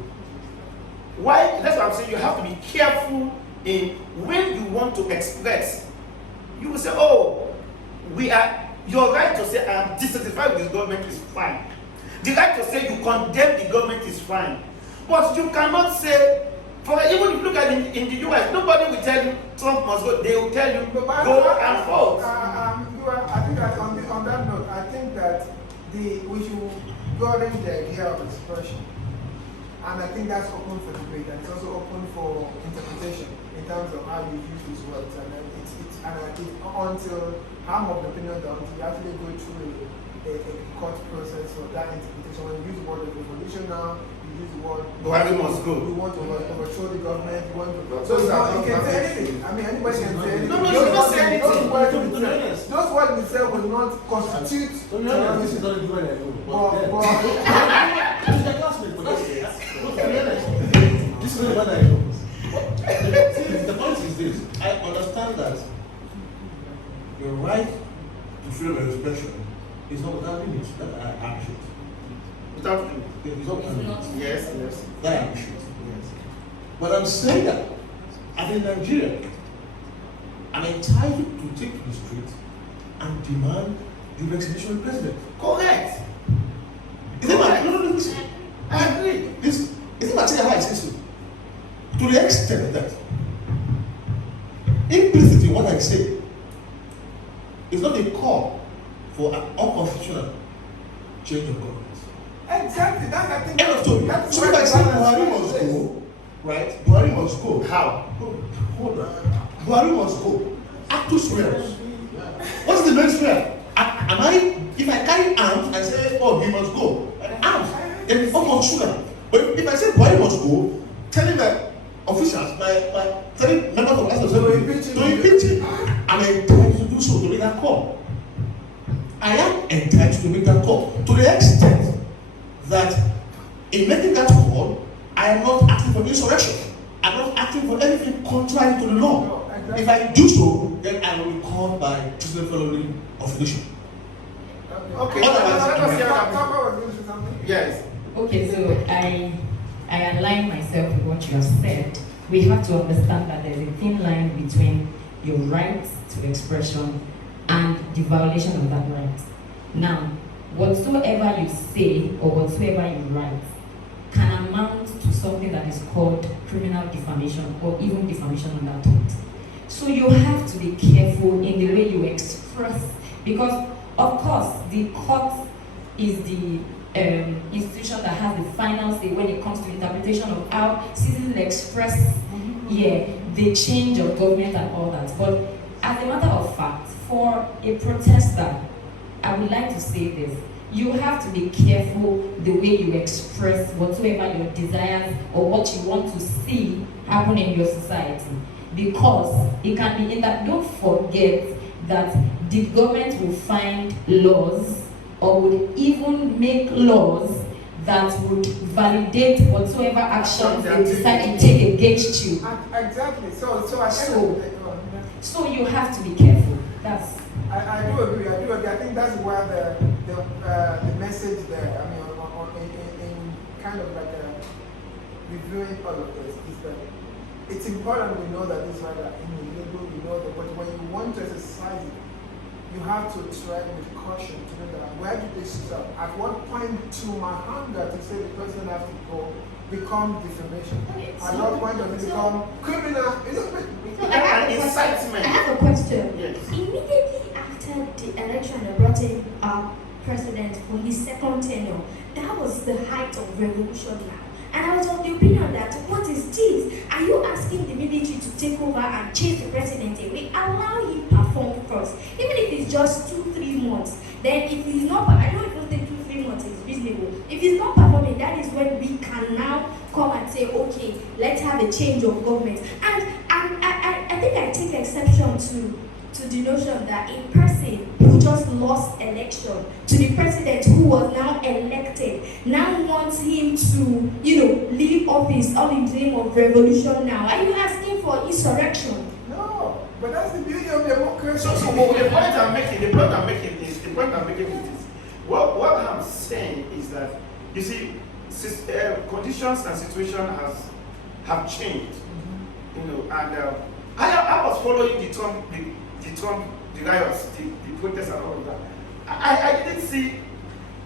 Why? That's what I'm saying. You have to be careful in when you want to express. You will say, oh, your right to say I am dissatisfied with this government is fine. The right to say you condemn the government is fine. But you cannot say, even if you look at in the US, nobody will tell you Trump must go. They will tell you go and vote. I think that on that note, I think that we should govern the idea of expression. And I think that's open for debate, and it's also open for interpretation in terms of how you use these words. And until I'm of the opinion that until you actually go through a court process for that interpretation, when you use the word revolution now, you use the word Buhari must go. You want to overthrow the government, you want to Those are you can say anything. I mean, anybody can say anything. No, you don't say anything. Those words themselves will not constitute terrorism. This is what I know. See, the point is this. I understand that your right to freedom of expression is not without limits. That I appreciate. Without you. It's not without limits. Yes, yes. That I appreciate. Yes. But I'm saying that as in Nigeria, I'm entitled to take to the street and demand the resignation of the president. Correct. Is it my listen? I agree. This is it material how I say so. To the extent that implicit in what I say is not a call for an unconstitutional change of government. Exactly. That's I think. End of story. So if I say Buhari must go, right? Buhari must go. How? Hold on. Buhari must go. Actus reus. What's the next real? If I carry arms, I say, oh, he must go. Arms. Then it's unconstitutional. But if I say Buhari must go, telling the officials, telling members of the House of Assembly to impeach him, I'm entitled to do so, to make that call. I am entitled to make that call. To the extent that in making that call, I am not acting for insurrection. I'm not acting for anything contrary to the law. No, exactly. If I do so, then I will be called by prisoner following affiliation. Okay. Yes. Okay, so I align myself with what you have said. We have to understand that there's a thin line between your right to expression and the violation of that right. Now, whatsoever you say or whatsoever you write can amount to something that is called criminal defamation or even defamation under tort. So you have to be careful in the way you express, because of course the court is the institution that has the final say when it comes to interpretation of how citizens express the change of government and all that. But as a matter of fact, for a protester, I would like to say this: you have to be careful the way you express whatsoever your desires or what you want to see happen in your society, because it can be in that. Don't forget that the government will find laws or would even make laws that would validate whatsoever actions they decide to take against you. Exactly. So you have to be careful. I do agree. I think that's where the message there. I mean, in kind of like reviewing all of this is that it's important we know that these are illegal. We know that, but when you want to exercise it, you have to tread with caution to know that where do they stop? At what point to my hunger to say the person has to go become defamation? At what point does it become criminal? Incitement. I have a question. Yes. Immediately after the election, they brought in president for his second tenure. That was the height of revolution now. And I was of the opinion that, what is this? Are you asking military to take over and chase the president away, allow him perform first. Even if it's just 2-3 months, then if he's not, I don't even think 2-3 months is reasonable. If he's not performing, that is when we can now come and say, okay, let's have a change of government. And I think I take exception to the notion that a person who just lost election to the president who was now elected now wants him to, leave office all in the name of revolution now. Are you asking for insurrection? No, but that's the beauty of democracy. So the point I'm making is this. What I'm saying is that, you see, conditions and situation have changed. And I was following the riots, the protests and all of that. I didn't see,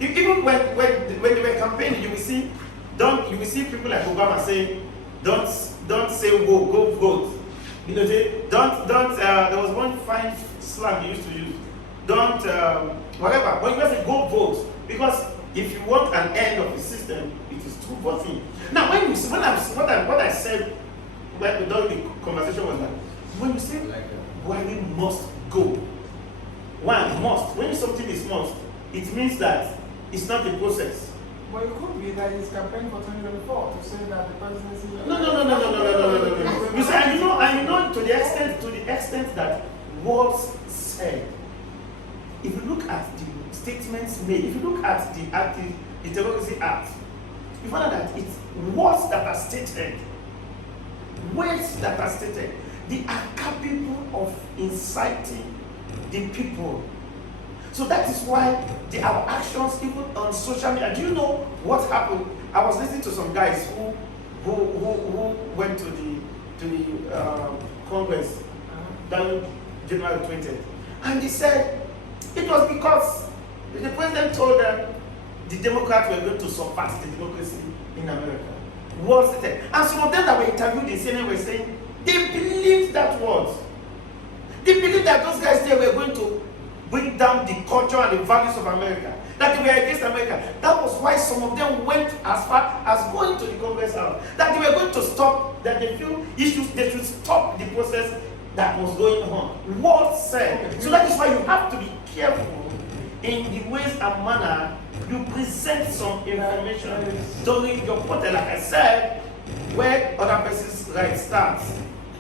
even when they were campaigning, you will see people like Obama saying, don't say go vote. There was one fine slang he used to use. Don't whatever. But you guys say go vote, because if you want an end of the system, it is through voting. Now, what I said during the conversation was that when you say Buhari must go, one must. When something is must, it means that it's not a process. Well, it could be that he's campaigning for 2024 to say that the presidency. No. You say, and you know, to the extent that words said. If you look at the statements made, if you look at the Democracy Act, you find out that it's words that are stated. Words that are stated. They are capable of inciting the people. So that is why our actions, even on social media. Do you know what happened? I was listening to some guys who went to the Congress down January 20th, and they said it was because the president told them the Democrats were going to surpass the democracy in America. Words stated, and some of them that were interviewed in CNN were saying they believed that word. They believed that those guys there were going to bring down the culture and the values of America, that they were against America. That was why some of them went as far as going to the Congress House, that they were going to stop, that they feel they should stop the process that was going on. Words said. So that is why you have to be careful in the ways and manner you present some information during your protest. Like I said, where other person's right starts.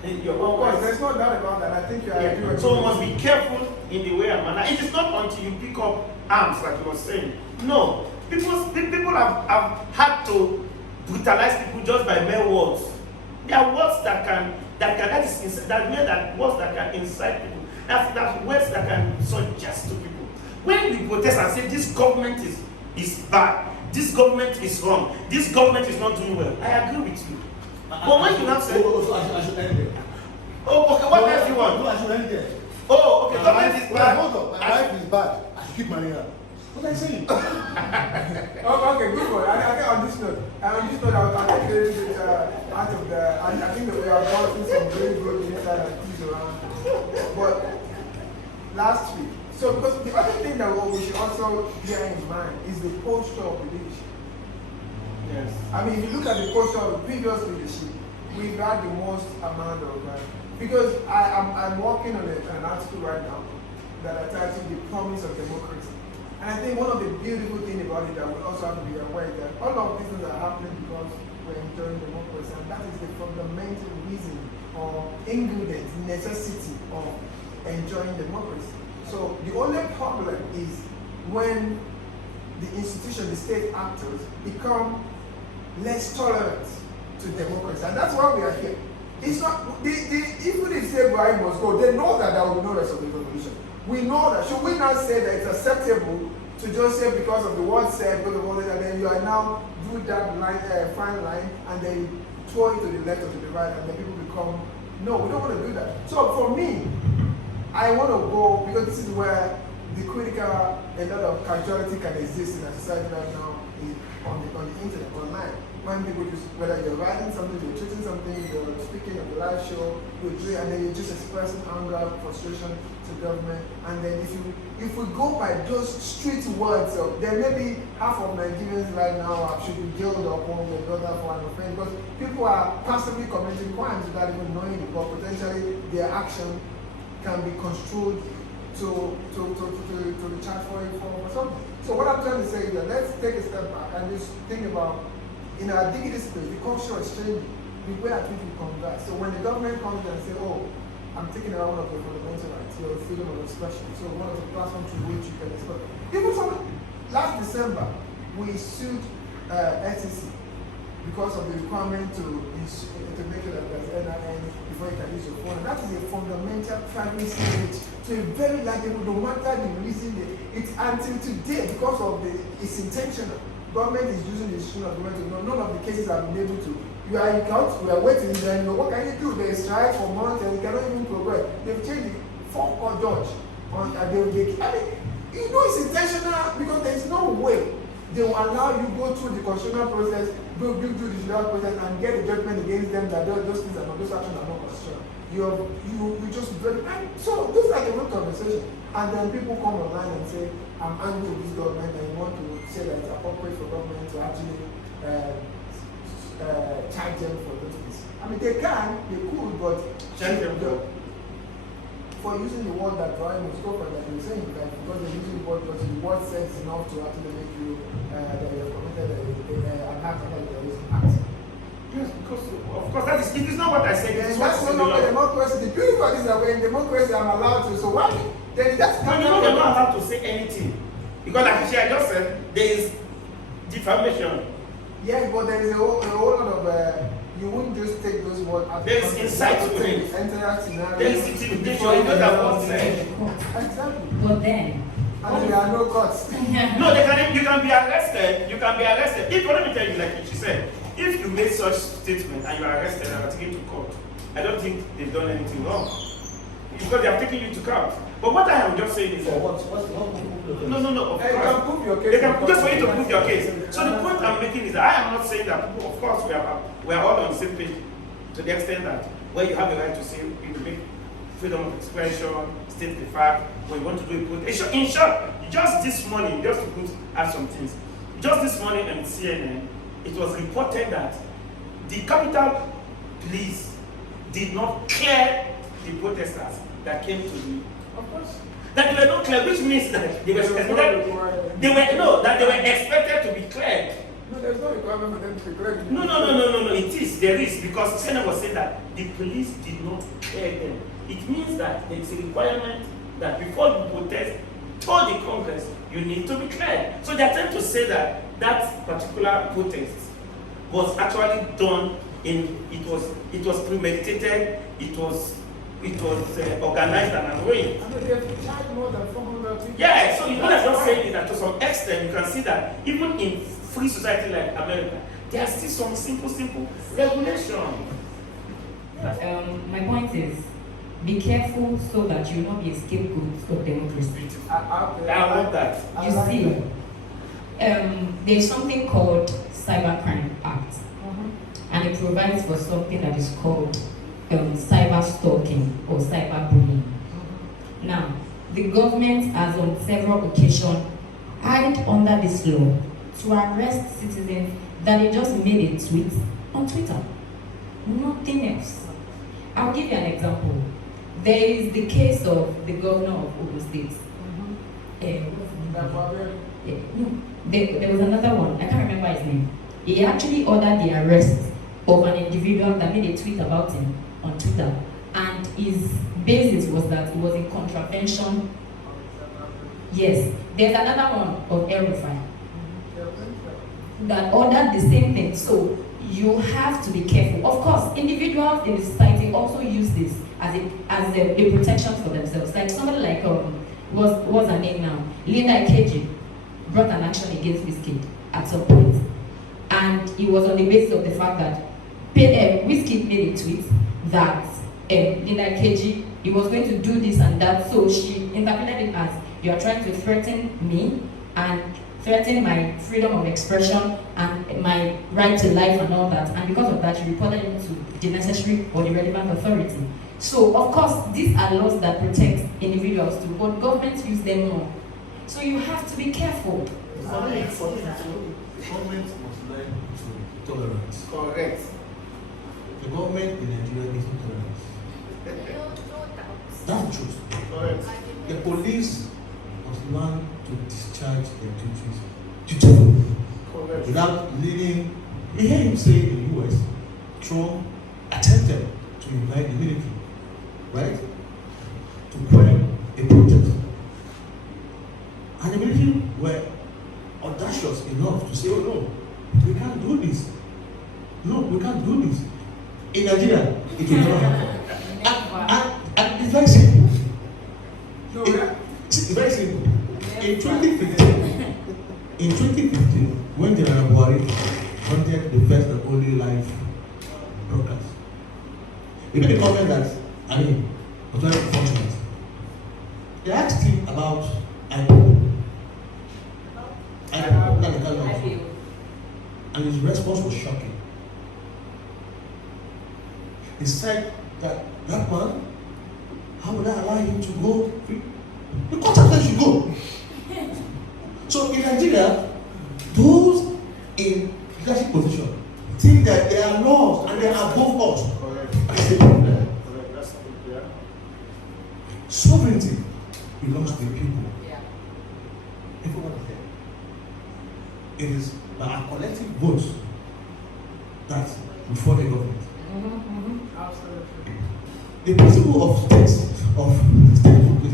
Of course, there's no doubt about that. I think you agree. So we must be careful in the way and manner. It is not until you pick up arms, like you were saying. No. People have had to brutalize people just by mere words. There are words that can incite people. That's words that can suggest to people. When we protest and say this government is bad, this government is wrong, this government is not doing well, I agree with you. But when you now say, I should end there. oh, okay, what else do you want? No, I should end there. Oh, okay, government is bad. Hold on, my life is bad. I should keep my name out. What are you saying? Okay, good one. I think on this note, I'll take a little bit out of the. I think that we are going through some very good inside and things around. But last week, so because the other thing that we should also bear in mind is the posture of the leadership. Yes. I mean, if you look at the posture of the previous leadership, we've had the most amount of because I'm working on an article right now that attacks the promise of democracy. And I think one of the beautiful things about it that we also have to be aware that all of these things are happening because we're enjoying democracy, and that is the fundamental reason or ingredient, necessity of enjoying democracy. So the only problem is when the institution, the state actors become less tolerant to democracy, and that's why we are here. It's not even if say Buhari must go, they know that there will be no rest of the revolution. We know that. Should we not say that it's acceptable to just say because of the word said, because of all that, and then you are now do that line, fine line, and then throw it to the left or to the right, and then people become no. We don't want to do that. So for me, I want to go because this is where the critical, a lot of casualty can exist in a society right now on the internet, online. when people just, whether you're writing something, you're tweeting something, you're speaking on the live show, you're doing, and then you're just expressing anger, frustration to government, and then if we go by those street words, then maybe half of Nigerians right now should be jailed or one way or the other for an offense, because people are passively committing crimes without even knowing it, but potentially their action can be construed to be charged for something. So what I'm trying to say is that let's take a step back and just think about, in our digital space, the culture is changing, the way at which we converse. So when the government comes and say, oh, I'm taking out one of the fundamental rights, your freedom of expression, so one of the platforms through which you can express. Even from last December, we sued SEC because of the requirement to make sure that there's NIN before you can use your phone. And that is a fundamental privacy right to a very large level, no matter the reason. It's until today, because of it's intentional. Government is using the institution of government. None of the cases have been able to. We are waiting, then what can you do? They strike for months and you cannot even progress. They've changed the four-court judge on it's intentional because there is no way they will allow you go through the constitutional process, go through the judicial process and get a judgment against them that those things are not, those actions are not constitutional. You just very, and so those are the real conversation. And then people come online and say, I'm angry with this government and you want to say that it's appropriate for government to actually charge them for those things. I mean, they could, but Charge them for using the word that Brian was talking that you were saying, that because they're using the word, because the word says enough to actually make you that you have committed an act under the terrorist act. Yes, because of course that is. It is not what I said. And that's no longer democracy. The beauty part is that when in democracy I'm allowed to. So why? Then that's No, they're not allowed to say anything because, like I just said, there is defamation. Yes, but there is a whole lot of. You wouldn't just take those words. There is insight to it. There is intimidation. You know that what said. Exactly. But then, And there are no cuts. No, you can be arrested. You can be arrested. Let me tell you, like she said, if you make such statement and you are arrested and are taken to court, I don't think they've done anything wrong because they have taken you to court. But what I am just saying is that What? no. Of You can course, prove your case. they can just for you to prove your case. So the point I'm making is that I am not saying that people, of course, we are all on the same page to the extent that where you have the right to say, you make freedom of expression, state the fact, when you want to do a protest. In short, just this morning, just to add some things, just this morning on CNN, it was reported that the Capitol Police did not clear the protesters that came to the. Of course. That they were not clear, which means that they were expected. They were expected to be cleared. No, there's no requirement for them to be cleared. No. It is. There is, because CNN was saying that the police did not clear them. It means that there is a requirement that before you protest, told the Congress, you need to be cleared. So they are trying to say that that particular protest was actually done it was premeditated, it was organized and arranged. I mean, they have charged more than 400 people. Yeah, so what I'm just saying is that to some extent you can see that even in free society like America, there are still some simple regulation. my point is, be careful so that you will not be a scapegoat of democracy. I want that. You see, there's something called Cybercrime Act, and it provides for something that is called cyber stalking or cyber bullying. Now, the government has on several occasions hid under this law to arrest citizens that they just made a tweet on Twitter. Nothing else. I'll give you an example. There is the case of the governor of Ogun State. There was another one, I can't remember his name. He actually ordered the arrest of an individual that made a tweet about him on Twitter. And his basis was that it was in contravention. Yes, there's another one of El-Rufai that ordered the same thing. So you have to be careful. Of course, individuals in the society also use this as a protection for themselves. Like somebody like what's her name now? Linda Ikeji brought an action against Wizkid at some point, and it was on the basis of the fact that Wizkid made a tweet that Linda Ikeji, he was going to do this and that, so she interpreted it as, you are trying to threaten me and threatening my freedom of expression and my right to life and all that. And because of that, she reported him to the necessary or the relevant authority. So, of course, these are laws that protect individuals too, but governments use them more. So you have to be careful. Government must learn to tolerance. Correct. The government in Nigeria is intolerant. That's the truth. Correct. The police must learn to discharge their duties dutifully Correct. without leading. We hear him say in the US, Trump attempted to invite the military, right, to quell a protest. And the military were audacious enough to say, oh no, we can't do this. No, we can't do this. In Nigeria, it will never happen. And it's very simple. No, It's very simple. In 2015, when General Buhari wanted the first and only live broadcast, he made a comment that, was very unfortunate. They asked him about IPO. And his response was shocking. He said that man, how would I allow him to go free? The contractor should go. So in Nigeria, those in leadership position think that there are laws and they are above us. correct. That's the problem. Correct. That's yeah. Sovereignty belongs to the people. Yeah. Everyone is there. It is by our collective votes that we form a government. Absolutely. The principle of state is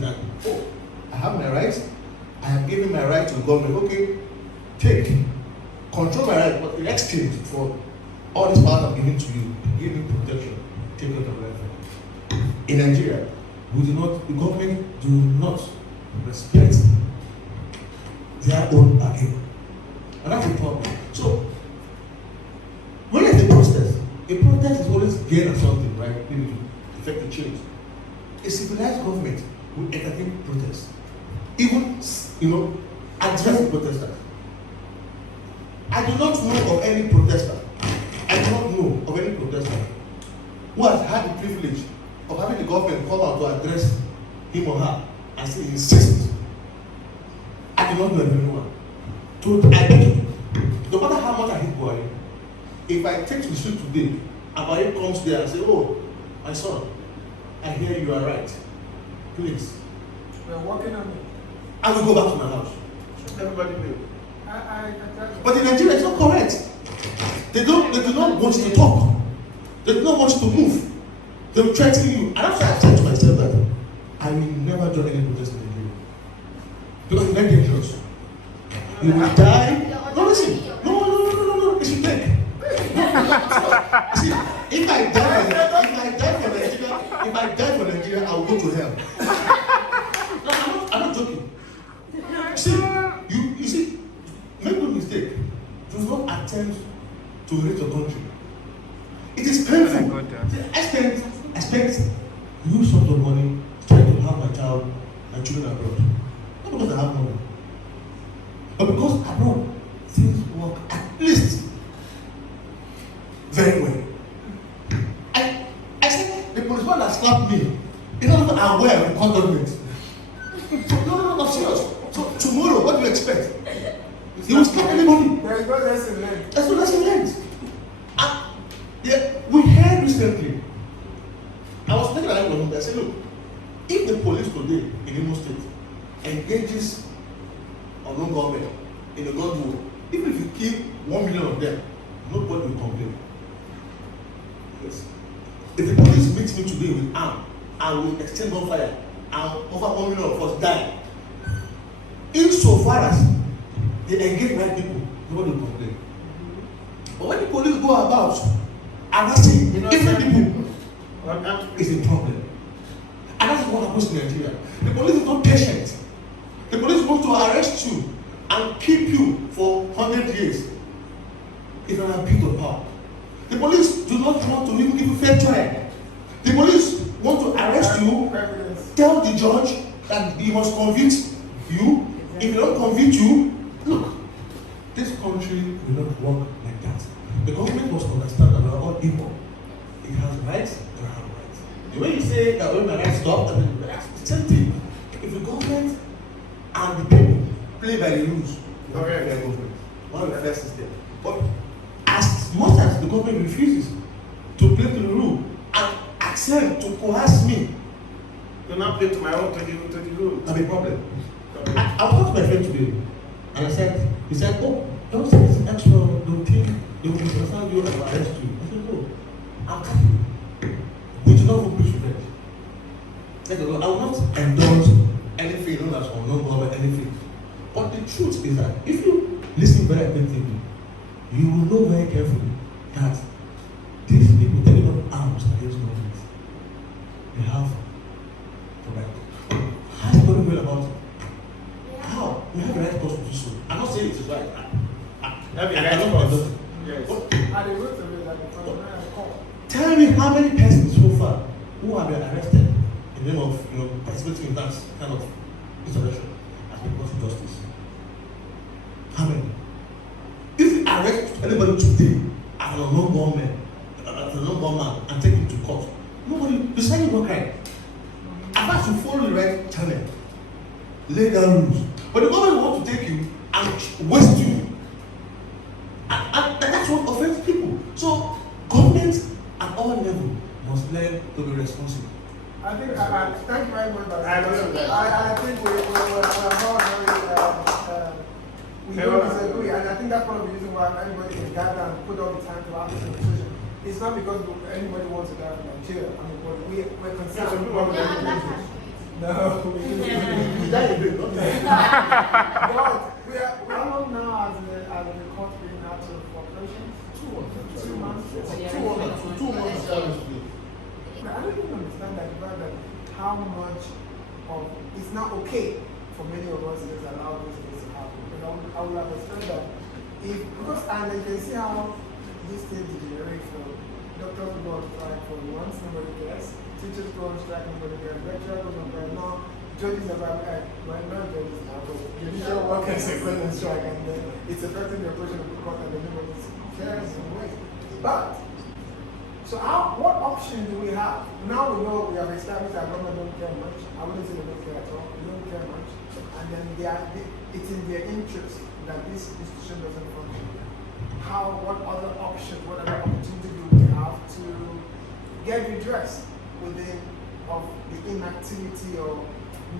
that, oh, I have my rights, I have given my right to the government. Okay, take, control my right, but in exchange for all this power I'm giving to you, give me protection, take care of my life. In Nigeria, the government do not respect their own bargain. And that's the problem. So, when there's a protest is always gain at something, right? Maybe to effect a change. A civilized government will entertain protests. Even, address the protesters. I do not know of any protester who has had the privilege of having the government come out to address him or her and say, insist. I do not know of anyone. I beg you, no matter how much I hate Buhari, if I take to the street today, and Buhari comes there and say, oh, my son, I hear you are right. Please. We're working on it. I will go back to my house. Everybody will. But in Nigeria, it's not correct. They do not want you to talk. They do not want you to move. They will threaten you. And that's why I said to myself that I will never join any protest in Nigeria. Because it's very dangerous. You will die. No, listen. No. It's a take. See, if I die for Nigeria, I will go to hell. No, I'm not joking. See, you see, make no mistake. Do not attempt to raise your country. It is painful. I spent huge sums of money trying to have my child and children abroad. Not because I have money, but because abroad things work at least very well. I said the policeman that slapped me is not even aware of the court government. So, no, serious. So tomorrow, what do you expect? He will slap anybody. There is no lesson learned. That's no lesson learned. We heard recently. I was thinking about it. I said, look, if the police today in Imo State engages unknown government in a gun war, even if you kill 1 million of them, nobody will complain. Yes. If the police meet me today with arm and will extend gunfire and over 1 million of us die, insofar as they engage right people, nobody will complain. But when the police go about arresting different people, it's a problem. And that's what happens in Nigeria. The police is not patient. The police want to arrest you and keep you for 100 years if you have a bit of power. The police do not want to even give you fair trial. The police want to arrest you, tell the judge that he must convict you. If he don't convict you, look, rights and I have rights. The way you say that when my rights stop, I mean, that's the same thing. If the government and the people play by the rules, you have a fair government. One of the first is there. But as much as the government refuses to play to the rule and accept to coerce me, Do not play to my own, to the rule. that'll be a problem. I was talking to my friend today, and he said, oh, don't say this extra, don't think they will misunderstand you and will arrest you. I said, no, I'll catch you. We do not even push revenge. I will not endorse anything known as unknown government, anything. But the truth is that if you listen very attentively, you will know very carefully that these people taking up arms against government, they have the right. How is everybody feel about it? How? We have the right constitution. I'm not saying it is right. That'd be I right don't course. endorse it. Yes. But And the roots of it, like the fundamental call. tell me how many persons so far who have been arrested in the name of participating in that kind of insurrection has been brought to justice. How many? If you arrest anybody today as an unknown man and take him to court, nobody, the sign is not crime. At first you follow the right channel, lay down rules. But the government wants to take you and waste you. And that's what offends people. So government at all levels must learn to be responsible. I think, thank you very much. I agree with that. I think we're all we don't disagree, and I think that's one of the reasons why everybody can gather and put all the time to have this conversation. It's not because anybody wants to die from Nigeria. I mean, but we're concerned. Some people want to Yeah, die. that's No, We die a bit, not die. but how long now has the court been out of operation? 2 months. 2 months. I don't even understand that the fact that how much of it's not okay for many of us to just allow those things to happen. But I would understand that if because and you can see how this thing degenerates from doctors will go on strike for months, nobody cares. Teachers go on strike, nobody cares. Lecturers go on strike now. Judges are not judges now, but judicial workers are going on strike, and then it's affecting the operation of the court, and then nobody cares in ways. But so what option do we have? Now we know we have established that government don't care much. I wouldn't say they don't care at all. They don't care much. And then it's in their interest that this institution doesn't function. What other option, what other opportunity do we have to get redress within of the inactivity or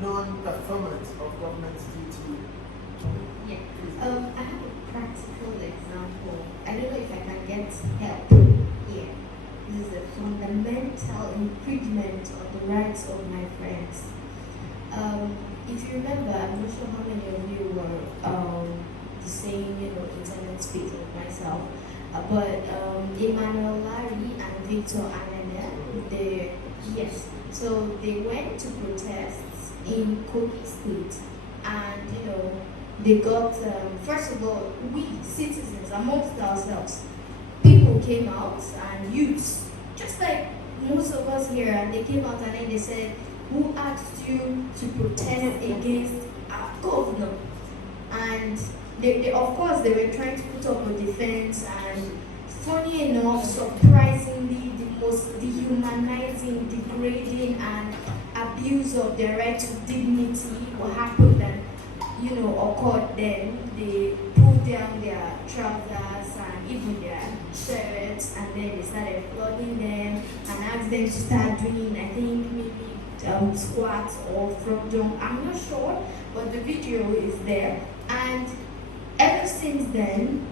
non-performance of government's duty? Yeah. Please. I have a practical example. I don't know if I can get help here. This is a fundamental infringement of the rights of my friends. If you remember, I'm not sure how many of you were the same, internet speak like myself, but Emmanuel Larry and Victor Anene, yes, so they went to protests in Kogi State, and they got, first of all, we citizens amongst ourselves, people came out and youths, just like most of us here, and they came out and then they said, who asked you to protest against our governor? And they of course, they were trying to put up a defense, and funny enough, surprisingly, the most dehumanizing, degrading, and abuse of their right to dignity what happened and occurred then. They pulled down their trousers and even their shirts, and then they started flogging them and asked them to start doing, I think maybe squats or front jump. I'm not sure, but the video is there. And ever since then,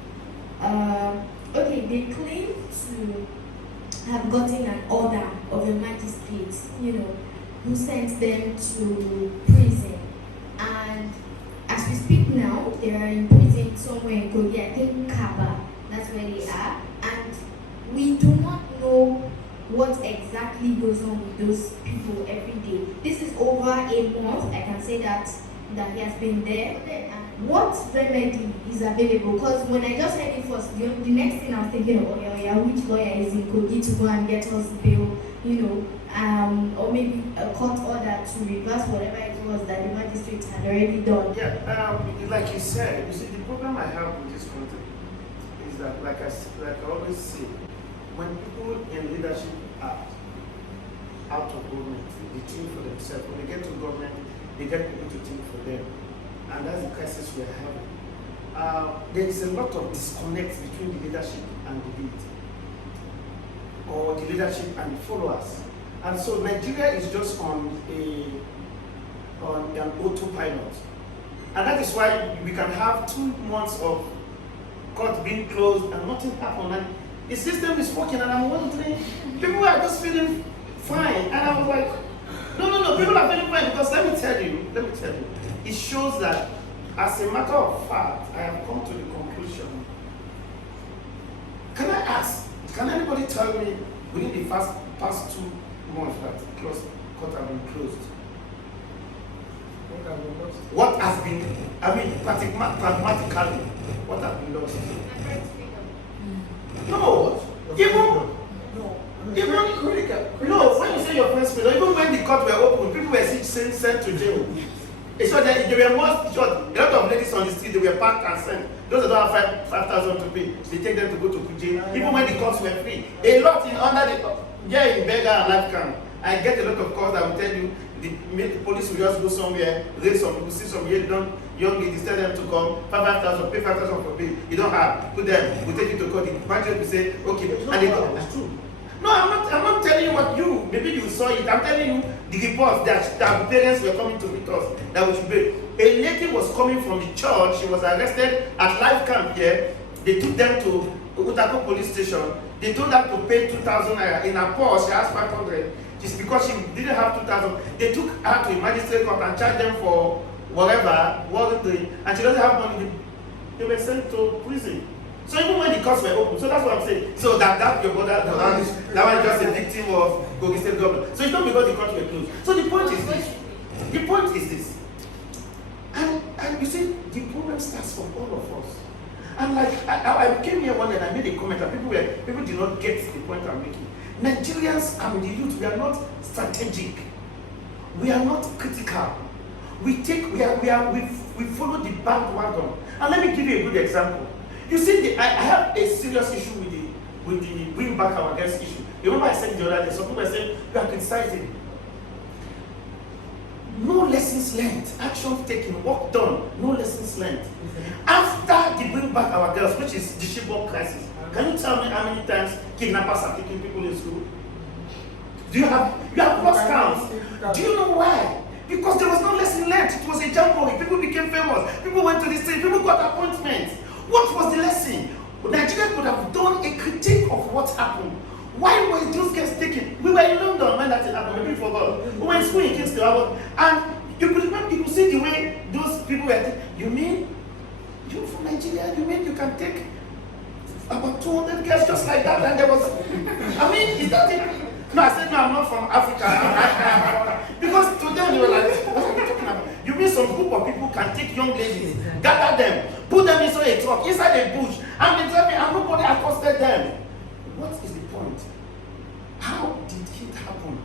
they claim to have gotten an order of a magistrate, who sent them to prison. And as we speak now, they are in prison somewhere in Kogi, I think Kaba, that's where they are. And we do not know what exactly goes on with those people every day. This is over a month, I can say that he has been there. And what remedy is available? Because when I just heard it first, the next thing I was thinking, which lawyer is in Kogi to go and get us bail, or maybe a court order to reverse whatever it was that the magistrate had already done. Yeah, like you said, you see, the problem I have with this country is that, like I always say, when people in leadership are think for themselves. When they get to government, they get people to think for them. And that's the crisis we are having. There is a lot of disconnect between the leadership and the lead, or the leadership and the followers. And so Nigeria is just on an autopilot. And that is why we can have 2 months of court being closed and nothing happened. And the system is working, and I'm wondering, people are just feeling fine. And I was like, no, people are feeling fine, because let me tell you, it shows that, as a matter of fact, I have come to the conclusion. Can I ask, can anybody tell me within the past 2 months that court have been closed? What has been, pragmatically, what has been lost? No, when you say your friends freedom, even when the court were open, people were sent to jail. It's so that there were more short, a lot of ladies on the street, they were packed and sent. Those that don't have 5,000 to pay, they take them to go to jail. Even when the courts were free, a lot in Berger and Lifecam. I get a lot of calls that will tell you the police will just go somewhere, raise some people, see some young ladies, tell them to come, 5,000, pay 5,000 for bail. You don't have, put them, we'll take you to court. The magistrate will say, okay, and they go. It's true. No, I'm not telling you what maybe you saw it. I'm telling you the reports that parents were coming to meet us that we should pay. A lady was coming from the church. She was arrested at Life Camp here. They took them to Utako police station. They told her to pay 2,000 naira. In her purse, she has 500. Just because she didn't have 2,000, they took her to a magistrate court and charged them for whatever, and she doesn't have money. They were sent to prison. So even when the courts were open, so that's what I'm saying. So that your brother, that one is just a victim of Kogi State government. So it's not because the courts were closed. So the point is this. And you see, the problem starts from all of us. And like I came here one day and I made a comment that people did not get the point I'm making. Nigerians and the youth, we are not strategic. We are not critical. We follow the bandwagon. And let me give you a good example. You see, I have a serious issue with the bring back our girls issue. You remember I said the other day, some people are saying we are criticizing. No lessons learned, action taken, work done, no lessons learned. After the bring back our girls, which is the Chibok crisis, can you tell me how many times kidnappers are taking people in school? You have lost count. Do you know why? Because there was no lesson learned. It was a jamboree. People became famous. People went to the state. People got appointments. What was the lesson? Nigeria could have done a critique of what happened. Why were those guys taken? We were in London when that happened. Maybe forgot. We were in school in Kingston. And you could see the way those people were taken. You mean you from Nigeria? You mean you can take about 200 girls just like that? And there was, is that it? No, I said, no, I'm not from Africa. Because to them, they were like, what are you talking about? You mean some group of people can take young ladies, gather them, put them inside a truck, inside a bush, and they tell me, and nobody accosted them. What is the point? How did it happen?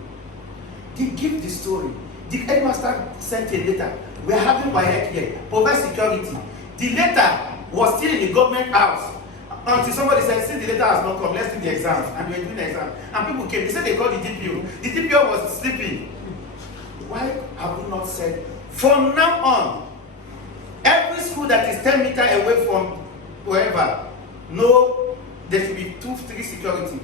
They give the story. The headmaster sent a letter. We're having WAEC here, provide security. The letter was still in the government house. Until somebody said, see the letter has not come, let's do the exams. And we were doing the exam. And people came, they said they called the DPO. The DPO was sleeping. Why have we not said, from now on, every school that is 10 meters away from wherever, no, there should be 2-3 security.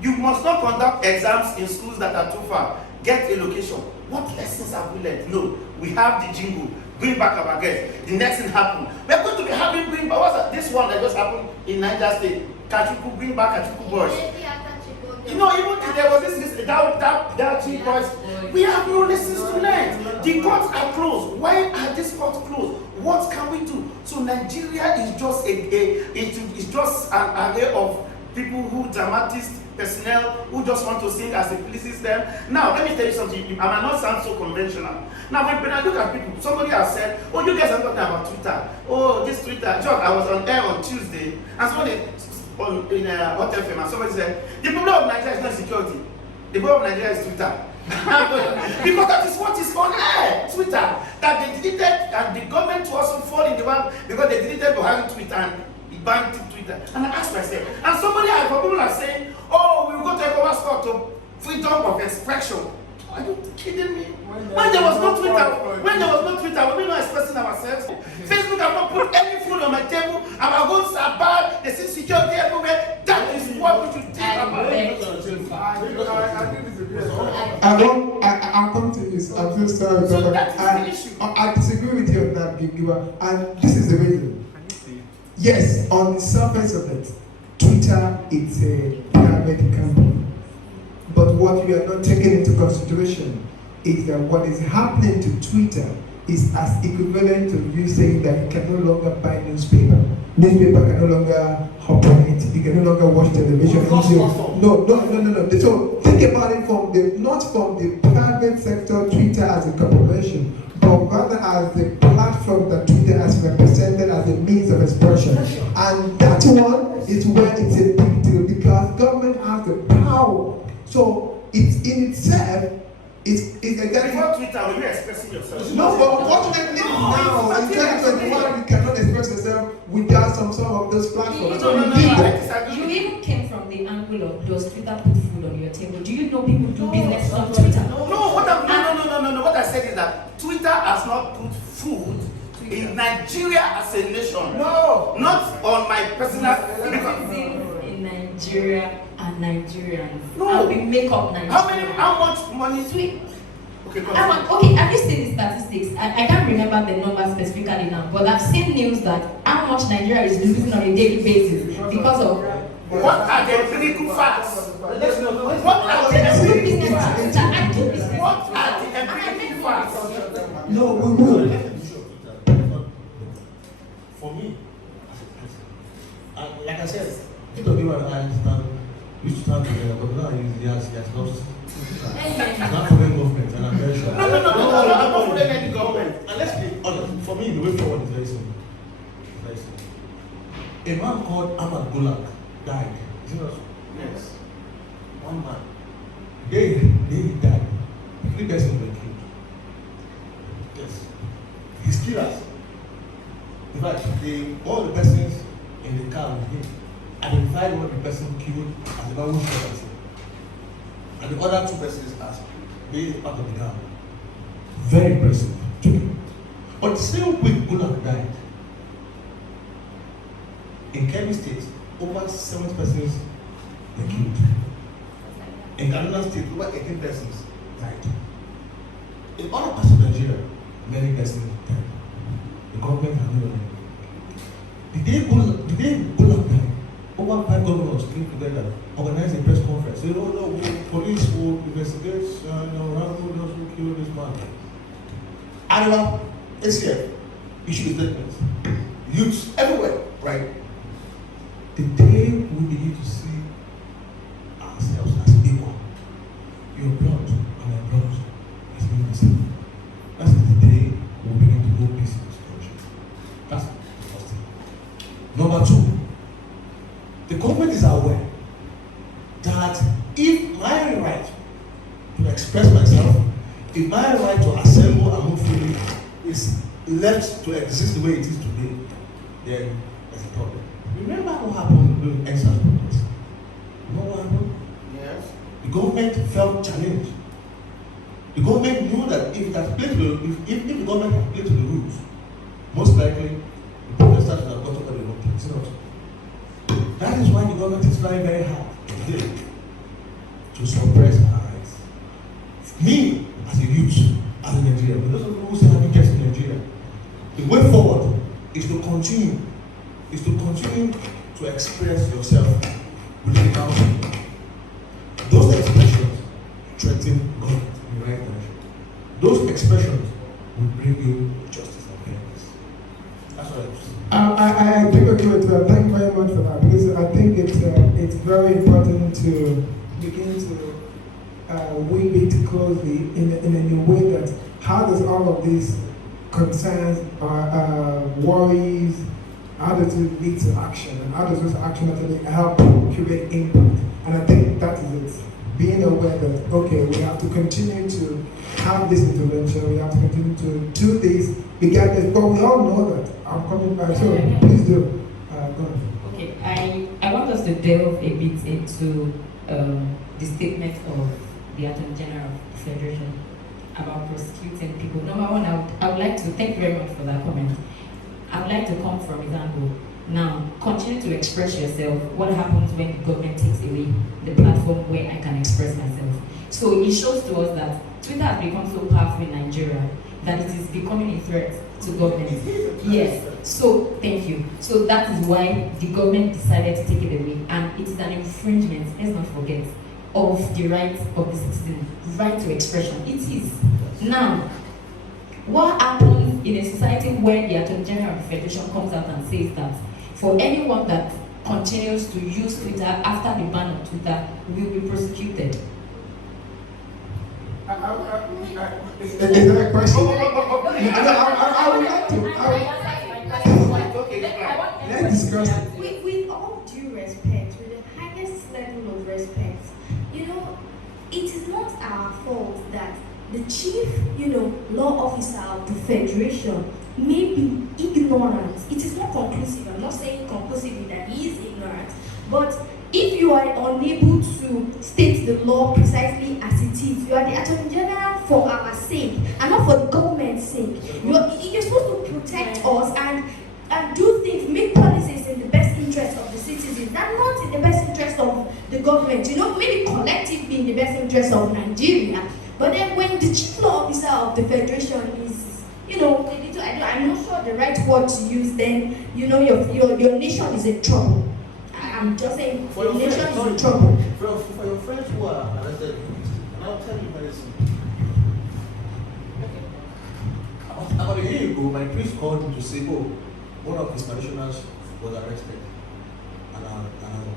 You must not conduct exams in schools that are too far. Get a location. What lessons have we learned? No, we have the jingle. Bring back our guests. The next thing happened. We're going to be having bring back. What's that? This one that just happened in Niger State. Kachuku, bring back Kachuku boys. You know, even if there was that cheap boys. We have no lessons to learn. The courts are closed. Why are these courts closed? What can we do? So Nigeria is just it's just an array of people who dramatists, personnel who just want to sing as it pleases them. Now, let me tell you something. I might not sound so conventional. Now, when I look at people, somebody has said, oh, you guys are talking about Twitter. Oh, this Twitter. John, I was on air on Tuesday, and somebody in Hot FM, and somebody said, the problem of Nigeria is not security. The problem of Nigeria is Twitter. Because that is what is on air, Twitter. That they deleted, and the government to also fall in the one because they deleted Buhari Twitter and banned Twitter. And I asked myself, and people are saying, oh, we will go to ECOWAS court to freedom of expression. Are you kidding me? When there was no Twitter, when we not expressing ourselves, Facebook have not put any food on my table, and our homes are bad, they see security everywhere. That is what we should think about. I think it's a great I'll come to this. I'm so sorry. So but that is the issue. I disagree with you on that, Giwa. And this is the reason. Yes, on the surface of it, Twitter is a private company. But what we are not taking into consideration is that what is happening to Twitter is as equivalent to you saying that you can no longer buy newspaper. Newspaper can no longer operate. You can no longer watch television. No. So think about it from not from the private sector, Twitter as a corporation, but rather as the platform that Twitter has represented as a means of expression. And that one is where it's a big deal because government has the power. So it's in itself, it's exactly. Before Twitter, were you expressing yourself? No, but unfortunately now in 2021 you cannot express yourself without some sort of those platforms. So you need that. You even came from the angle of does Twitter put food on your table? Do you know people do business on Twitter? No. What I said is that Twitter has not put food in Nigeria as a nation. No. Not on my personal. Citizens in Nigeria and Nigerians. No. And we make up Nigeria. How much money? Sweet. Okay, go ahead. Okay, have you seen the statistics? I can't remember the number specifically now, but I've seen news that how much Nigeria is losing on a daily basis because of What are the empirical facts? What are the I do empirical business facts? on Twitter. I do business What on are Twitter. the And I make empirical money facts? from Twitter. No, we will. For me, like I said, people give an eye we used to stand together, but now he has lost. He's not following government, and I'm very sure. No, I'm not following any government. And let's be honest, for me, the way forward is very simple. Very simple. A man called Ahmad Gulak died. Is it not so? Yes. One man. They died. 3 persons were killed. Yes. His killers. In fact, all the persons in the car with him identified what the person killed as the man who shot at him. And the other 2 persons as being part of the car. Very impressive. But the same week Gulak died. In Kebbi State, over 70 persons were killed. In Kaduna State, over 18 persons died. In other parts of Nigeria, many persons died. The government has no money. The day Gulak died, over 5 governors came together, organized a press conference. Said, oh no, police will investigate, who knows who killed this man. And ACF issued a statement. Youths everywhere, right? The day we begin to see ourselves as equal, your blood and my blood is being the same. That's the day we begin to go peace in this country. That's the first thing. Number 2, the government is aware that if my right to express myself, if my right to assemble and move freely is left to exist the way it is today, then there's a problem. Remember what happened during EndSARS protest? You know what happened? Yes. The government felt challenged. The government knew that if the government had played to the rules, most likely the protesters would have got over the wrong thing. That is why the government is trying very hard today to suppress our rights. Me, as a youth, as a Nigerian, but those of you who say have interest in Nigeria, the way forward is to continue to express yourself within the country. Those expressions threaten government in the right direction. Those expressions will bring you justice and fairness. That's what I I agree with you. Thank you very much for that because I think it's very important to begin to weave it closely in a way that how does all of these concerns, worries, how does it lead to action, and how does this action actually help create impact? And I think that is it. Being aware that, okay, we have to continue to have this intervention, we have to continue to do this, regardless, but we all know that. I'm coming back, so please do. Go ahead. Okay, I want us to delve a bit into the statement of the Attorney General of the Federation about prosecuting people. Number one, I would like to thank you very much for that comment. I would like to come from his angle. Now, continue to express yourself. What happens when the government takes away the platform where I can express myself? So it shows to us that Twitter has become so powerful in Nigeria that it is becoming a threat to government. Yes. So thank you. So that is why the government decided to take it away, and it is an infringement. Let's not forget of the right of the citizen, right to expression. It is. Now, what happens in a society where the Attorney General of the Federation comes out and says that for anyone that continues to use Twitter after the ban of Twitter will be prosecuted? Is that a question? I would like to. Let's discuss it. With all due respect, with the highest level of respect, it is not our fault that the chief, law officer of the Federation may be ignorant. It is not conclusive. I'm not saying conclusively that he is ignorant, but if you are unable to state the law precisely as it is, you are the Attorney General for our sake and not for the government's sake. You're supposed to protect us and do things, make policies in the best interest of the citizens, and not in the best interest of the government. Maybe collectively in the best interest of Nigeria. But then when the chief law officer of the Federation is, I'm not sure the right word to use, then your nation is in trouble. I'm just saying your nation is in trouble. For your friends who are arrested, and I'll tell you very simple. About a year ago, my priest called me to say, one of his parishioners was arrested, and I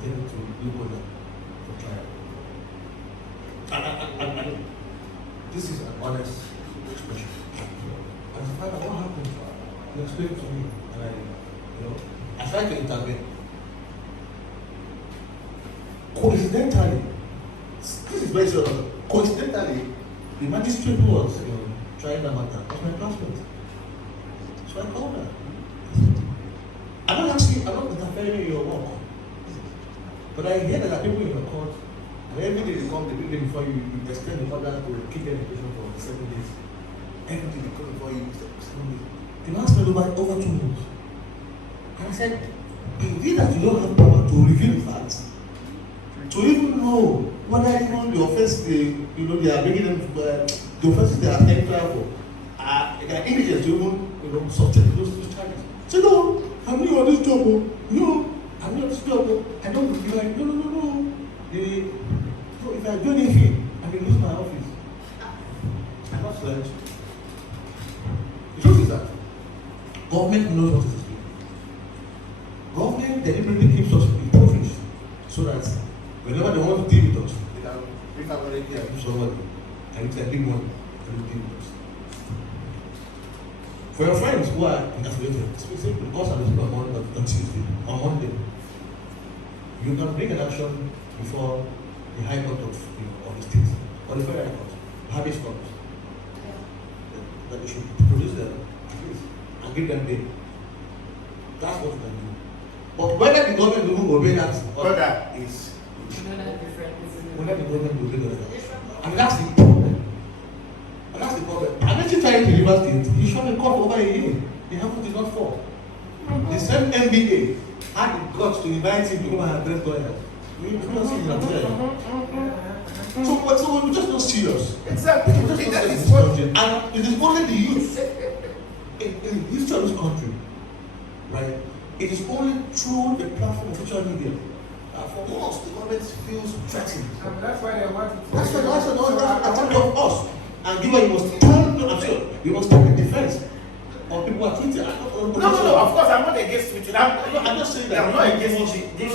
intended to look over for trial. And this is an honest expression. And the father, what happened? He explained to me, and I tried to intervene. Coincidentally, this is very serious. Coincidentally, the magistrate who was trying the matter was my classmate. So I called her. I'm not interfering in your work. But I hear that there are people in the court, and every day they come, they bring them before you extend the order to keep their education for 7 days. Every day they come before you, 7 days. The man spent over 2 months. And I said, is it that you don't have power to reveal the facts? To even know whether even the offense they are bringing them, the offenses they are taking trial for, they are indigent to even subject those charges. So no, I'm new on this job. No, I'm new on this job. I don't feel like no. So if I do anything, I may lose my office. I'm not sledge. The truth is that government knows what it is doing. Government deliberately keeps us impoverished so that whenever they want to deal with us, they can bring out already and do somebody. And it's a big one to deal with us. For your friends who are incarcerated, specifically because I'm on Tuesday, on Monday, you can bring an action before the High Court of the state or the Federal Court, habeas corpus. That they should produce them and give them bail. That's what we can do. But whether the government will obey that or that is whether the government will obey that. And that's the problem. I'm actually trying to reverse it. He shot a court over a year. The hammer did not fall. The same NBA had the guts to invite him to come and address lawyers. We don't see him there. So we're just not serious. Exactly. And it is only the youth in the history of this country, right? It is only through the platform of social media for once the government feels threatened. And that's why they want to. That's attack of us. And given you must stand, I'm sure, you must take the defense of people who are tweeting. No, of course, I'm not against tweeting. I'm not saying that. I'm not against it. We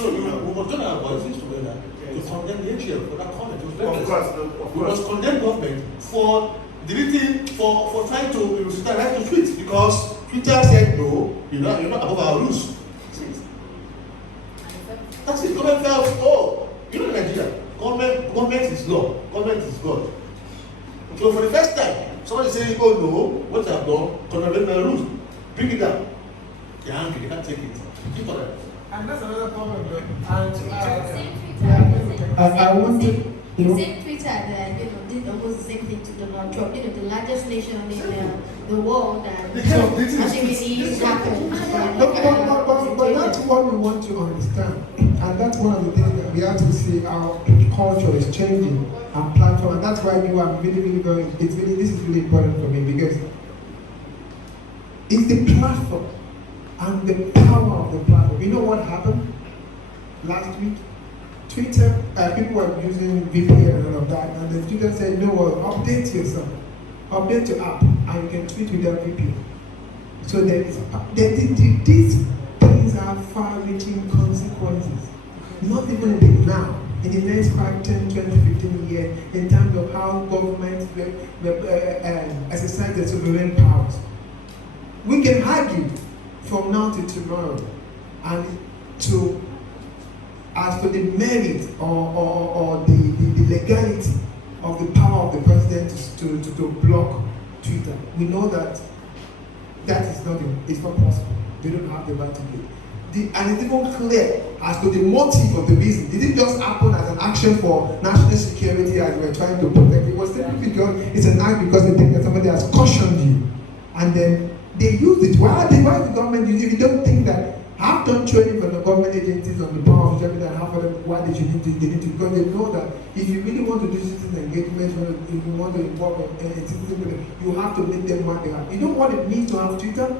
must join our voices together to condemn the AGL for that comment. Of course. We must condemn government for deleting, for trying to right to tweet because Twitter said no, you're not above our rules. That's it. Government felt, in Nigeria, government is law, government is God. So for the first time, somebody says, oh no, what I've done, contravene my rules. Bring it down. They're angry, they can't take it. Keep on it. And that's another problem, though. And I wanted You The know? same Twitter that did almost the same thing to Donald Trump. The largest nation in the world, and nothing really happened. But that's what we want to understand, and that's one of the things that we have to see. Our culture is changing, our platform, and that's why you are really going. This is really important for me because it's the platform and the power of the platform. You know what happened last week? Twitter, people were using VPN and all of that, and then Twitter said, no, update yourself, update your app, and you can tweet without VPN. So these things have far-reaching consequences, not even now, in the next 5, 10, 20, 15 years, in terms of how governments exercise their sovereign powers. We can argue from now to tomorrow, and as for the merit or the legality of the power of the president to block Twitter, we know that is not possible. They don't have the right to do it. And it's even clear as to the motive of the reason. It didn't just happen as an action for national security as we're trying to protect. It was simply because it's an act because they think that somebody has cautioned you. And then they use it. Why the government use it? If you don't think that I've done training from the government agencies on the power of social media and half of them why they need to because they know that if you really want to do citizen engagement, if you want to involve citizen, you have to make them what they have. You know what it means to have Twitter?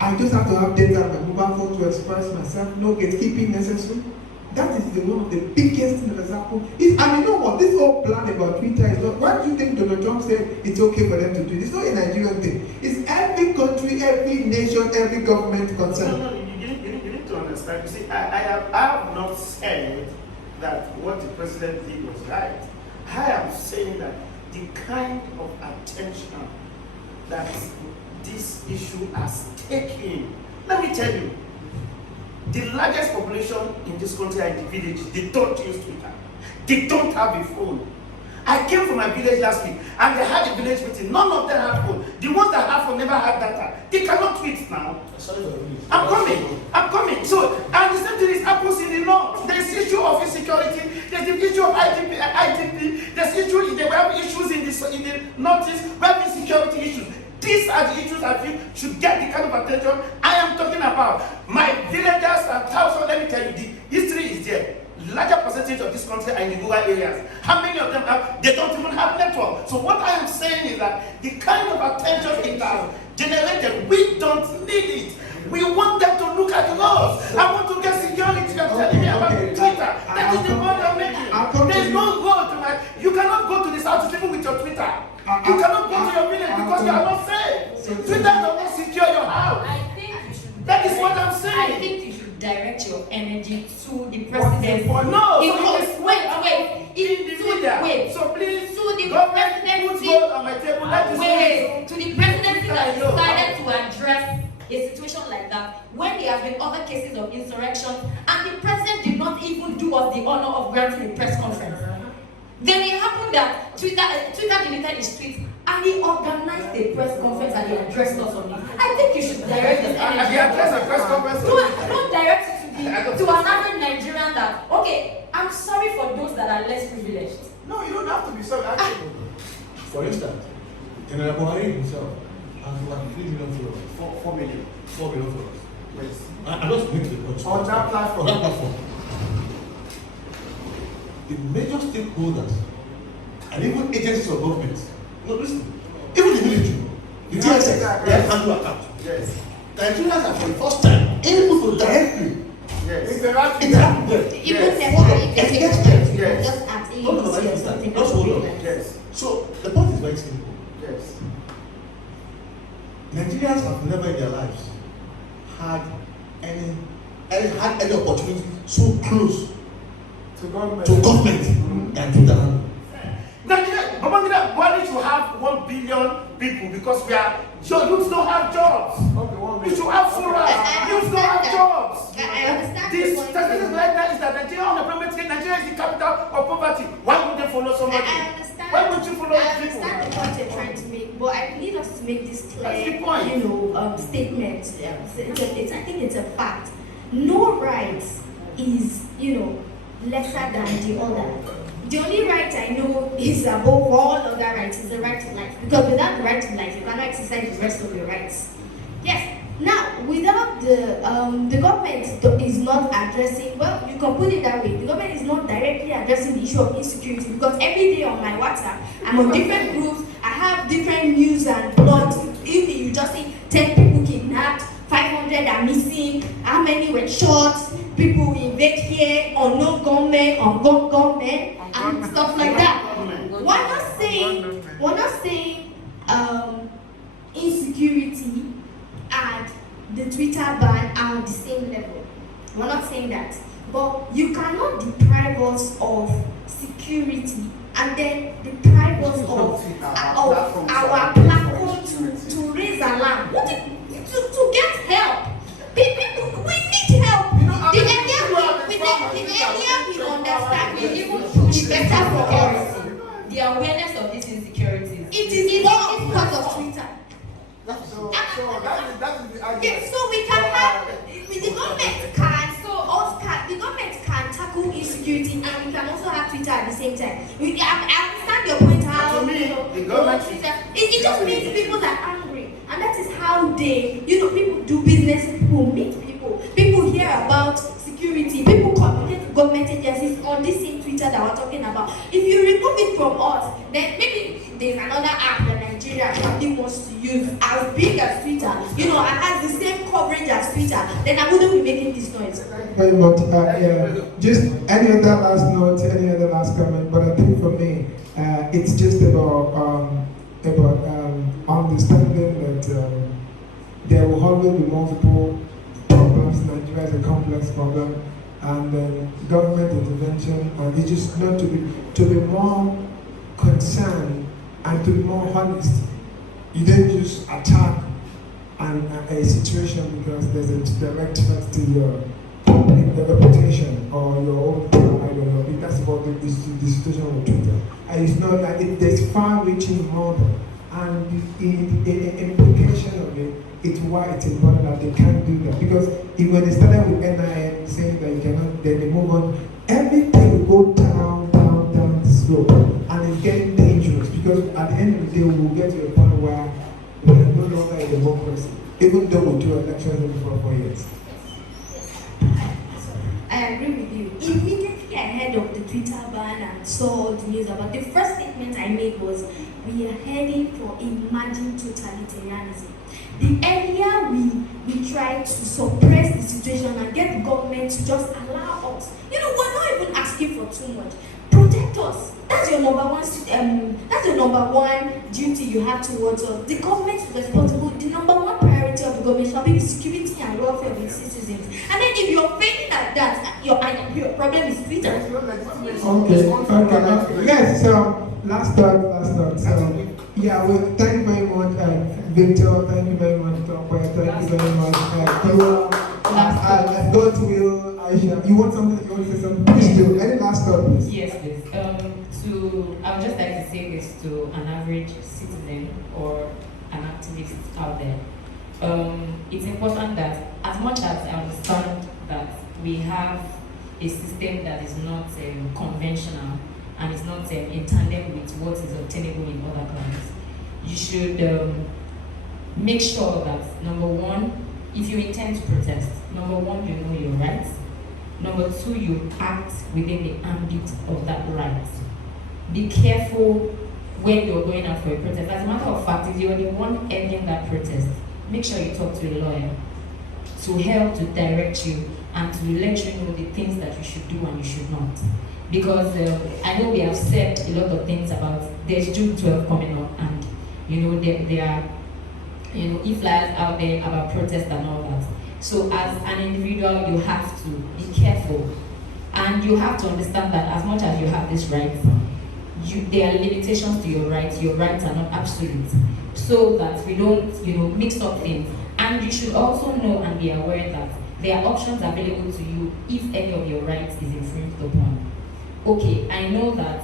I just have to have data on my mobile phone to express myself, no gatekeeping necessary. That is one of the biggest things that has happened. And you know what? This whole plan about Twitter is not. Why do you think Donald Trump said it's okay for them to do it? It's not a Nigerian thing. It's every country, every nation, every government concerned. No, you need to understand. You see, I have not said that what the president did was right. I am saying that the kind of attention that this issue has taken. Let me tell you. The largest population in this country are in the village. They don't use Twitter. They don't have a phone. I came from my village last week and they had a village meeting. None of them have phone. The ones that have phone never had data. They cannot tweet now. I'm coming. So, and the same thing happens in the north. There's issue of insecurity. There's the issue of IDP. There's issue. There have issues in the northeast. We have insecurity issues. These are the issues I feel should get the kind of attention I am talking about. My villagers are thousands. Let me tell you, the history is there. Larger percentage of this country are in the rural areas. How many of them have? They don't even have network. So what I am saying is that the kind of attention it has generated, we don't need it. We want them to look at us. I want to get security. You're telling me about Twitter. That is the point I'm making. There's no road to my. You cannot go to the south even with your Twitter. You cannot go to your village because you are not safe. Twitter does not secure your house. I think you should. That is what I'm saying. I think you should direct your energy to the president. No. Because wait. So please, to the government presidency. put gold on my table. To the presidency that decided to address a situation like that when there have been other cases of insurrection and the president did not even do us the honor of granting a press conference. Then it happened that Twitter deleted his tweet and he organized a press conference and he addressed us on it. I think you should direct this energy. He addressed a press conference. Don't direct it to an average Nigerian that, okay, I'm sorry for those that are less privileged. No, you don't have to be sorry. Actually, For instance, General Buhari himself has over 3 million followers. 4 million. 4 million followers. Yes. I just make the point. On that platform. On that platform. The major stakeholders and even agencies of government, no, listen, even the military, the DSS, they have handle account. Yes. Nigerians are for the first time able to directly Yes. interact with them. Even Yes. if they Yes. just at Hold on, or something. just hold on. Yes. So the point is very simple. Yes. Nigerians have never in their lives had any opportunity so close To government. to government than to that. Nigeria, Babangida, why did you have 1 billion people? Because your youths don't have jobs. Okay, 1 million. You should have full rights. I Youths don't have understand jobs. I understand This the point. statistics like that is that Nigeria unemployment rate, Nigeria is the capital of poverty. Why would they follow somebody? I understand. Why would you follow I people? understand the point you're trying to make, but I need us to make this That's the clear, point. statement. I think it's a fact. No right is, lesser than the other. the only right I know is above all other rights is the right to life. Because without the right to life, you cannot exercise the rest of your rights. Yes. Now, without the government is not addressing, well, you can put it that way. The government is not directly addressing the issue of insecurity because every day on my WhatsApp, I'm on different groups. I have different news and blogs. If you just see 10 people kidnapped, 500 are missing, how many were shot, people invade here, unknown gunmen, ungun gunmen, and stuff like that. We're not saying insecurity and the Twitter ban are on the same level. We're not saying that. But you cannot deprive us of security and then deprive us of our platform to raise alarm. To get help. People, we need help. The earlier we understand, we even be better for us. The awareness of these insecurities. It is all because of Twitter. So that is the argument. Yeah, so we can have the government can tackle insecurity and we can also have Twitter at the same time. I understand your point how To me, the government Twitter it just means people are angry and that is how they people do business, people meet people hear about security, people communicate to government agencies on this same Twitter that we're talking about. If you remove it from us, then maybe there's another app that Nigeria probably wants to use as big as Twitter, and has the same coverage as Twitter, then I wouldn't be making this noise. Very much. Just any other last note, any other last comment, but I think for me, it's just about understanding that there will always be multiple problems. Nigeria is a complex problem, and government intervention, and it's just not to be more concerned and to be more honest. You don't just attack a situation because there's a direct threat to your public reputation or your own pride or your, that's about the situation with Twitter. And it's not like there's far-reaching model, and the implication of it, it's why it's important that they can't do that. Because when they started with NIN saying that you cannot, then they move on, everything will go down the slope, and it's getting dangerous because at the end of the day, we will get to a point where we are no longer a democracy, even though we do elections every 4 years. I agree with you. Immediately ahead of the Twitter ban and saw the news about the first statement I made was we are heading for emerging totalitarianism. The earlier we try to suppress the situation and get the government to just allow us, we're not even asking for too much. Protect us. That's your number one duty you have towards us. The government is responsible. The number one priority of the government shall be the security and welfare of its citizens. And then if you're failing at that, your problem is Twitter. Okay. Yes. So last thought. So yeah, well, thank you very much, Victor. Thank you very much, Topo. Thank you very much. God's will. Aisha, you want something? You want to say something? Please do. Any last thought, please? Yes, please. I would just like to say this to an average citizen or an activist out there. It's important that, as much as I understand that we have a system that is not conventional and is not in tandem with what is obtainable in other countries, you should make sure that, number one, if you intend to protest, number one, you know your rights. Number two, you act within the ambit of that right. Be careful when you're going out for a protest. As a matter of fact, if you're the one ending that protest, make sure you talk to a lawyer to help to direct you and to let you know the things that you should do and you should not. Because I know we have said a lot of things about there's June 12 coming up, and there are e-flyers out there about protest and all that. So as an individual, you have to be careful, and you have to understand that as much as you have this right, there are limitations to your rights. Your rights are not absolute, so that we don't mix up things. And you should also know and be aware that there are options available to you if any of your rights is infringed upon. Okay, I know that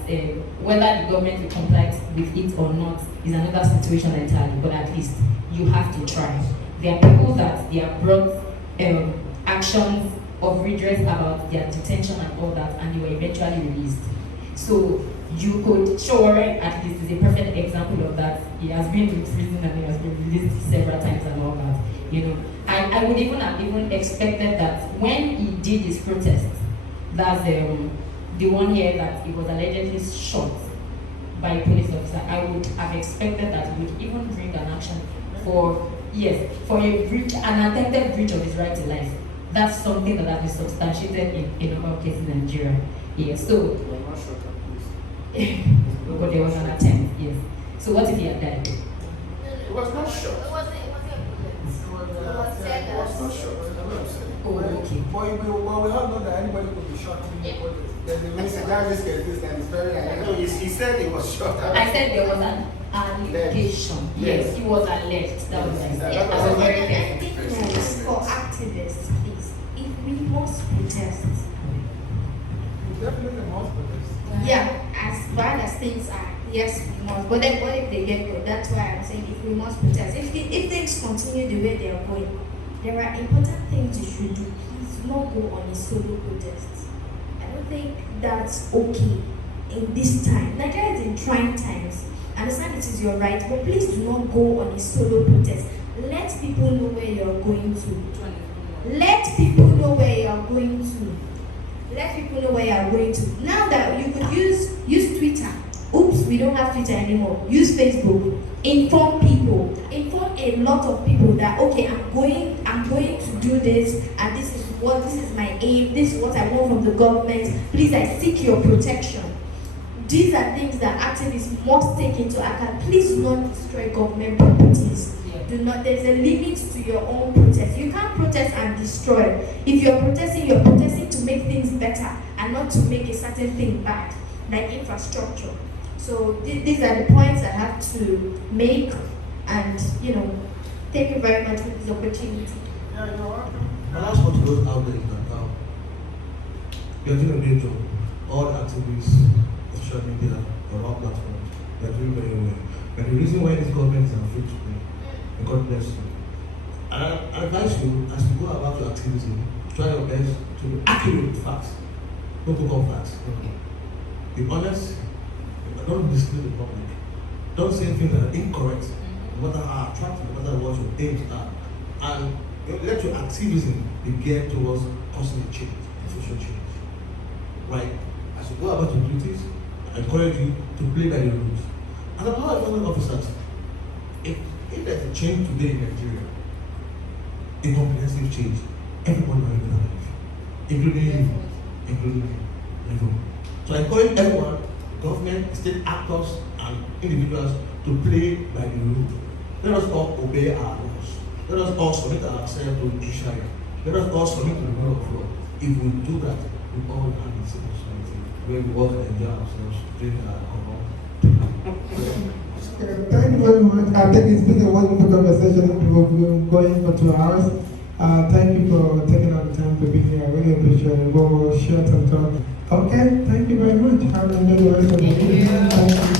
whether the government will comply with it or not is another situation entirely, but at least you have to try. There are people that they have brought actions of redress about their detention and all that, and they were eventually released. So you could, Sowore at least is a perfect example of that. He has been in prison and he has been released several times and all that. You know, I would even have even expected that when he did his protest, that's the one here that he was allegedly shot by a police officer, I would have expected that he would even bring an action for a breach, an attempted breach of his right to life. That's something that has been substantiated in a number of cases in Nigeria. Yes, so We're not sure that please. but there was an attempt, yes. So what if he had died? It was not shot. It wasn't a bullet. It was said It was not shot. That's what I'm saying. Oh, okay. But we all know that anybody could be shot in the body. There's a risk, that risk exists and it's very No, he said it was shot. I said there was an allegation. Yes, it was alleged. That was what I said. That I was was- very And I careful. think that for activists is if we must protest, We definitely must protest. yeah, as bad as things are, yes, we must. But then what if they get good? That's why I'm saying if we must protest. If things continue the way they are going, there are important things you should do. Please do not go on a solo protest. I don't think that's okay in this time. Nigeria is in trying times. I understand it is your right, but please do not go on a solo protest. Let people know where you're going to. Let people know where you are going to. Let people know where you are going to. Now that you could use Twitter. Oops, we don't have Twitter anymore. Use Facebook. Inform people. Inform a lot of people that okay, I'm going to do this, and this is my aim. This is what I want from the government. Please, I seek your protection. These are things that activists must take into account. Please do not destroy government properties. Do not. There's a limit to your own protest. You can't protest and destroy. If you're protesting to make things better and not to make a certain thing bad, like infrastructure. So these are the points I have to make, and thank you very much for this opportunity. Yeah, you're welcome. My last one to those out there is that you're doing a great job. All the activists, social media, or all platforms, they're doing very well. And the reason why this government is unfit to play, and God bless you. And I advise you, as you go about your activism, try your best to be accurate with facts. Don't go on facts. Be honest. Don't mislead the public. Don't say things that are incorrect, no matter how attractive, no matter what your aims are. And let your activism be geared towards causing a change, social change. Right? As you go about your duties, I encourage you to play by the rules. And about enforcement officers, if there's a change today in Nigeria, a comprehensive change, everybody will be alive, including you. So I encourage everyone, government, state actors, and individuals to play by the rules. Let us all obey our laws. Let us all submit ourselves to the judiciary. Let us all submit to the rule of law. If we do that, we all have a civil society where we work and enjoy ourselves, drink alcohol. Thank you very much. I think it's been a wonderful conversation. We've been going for 2 hours. Thank you for taking out the time to be here. I really appreciate it. We'll share some time. Okay, thank you very much. Have a good rest of the day. Thank you.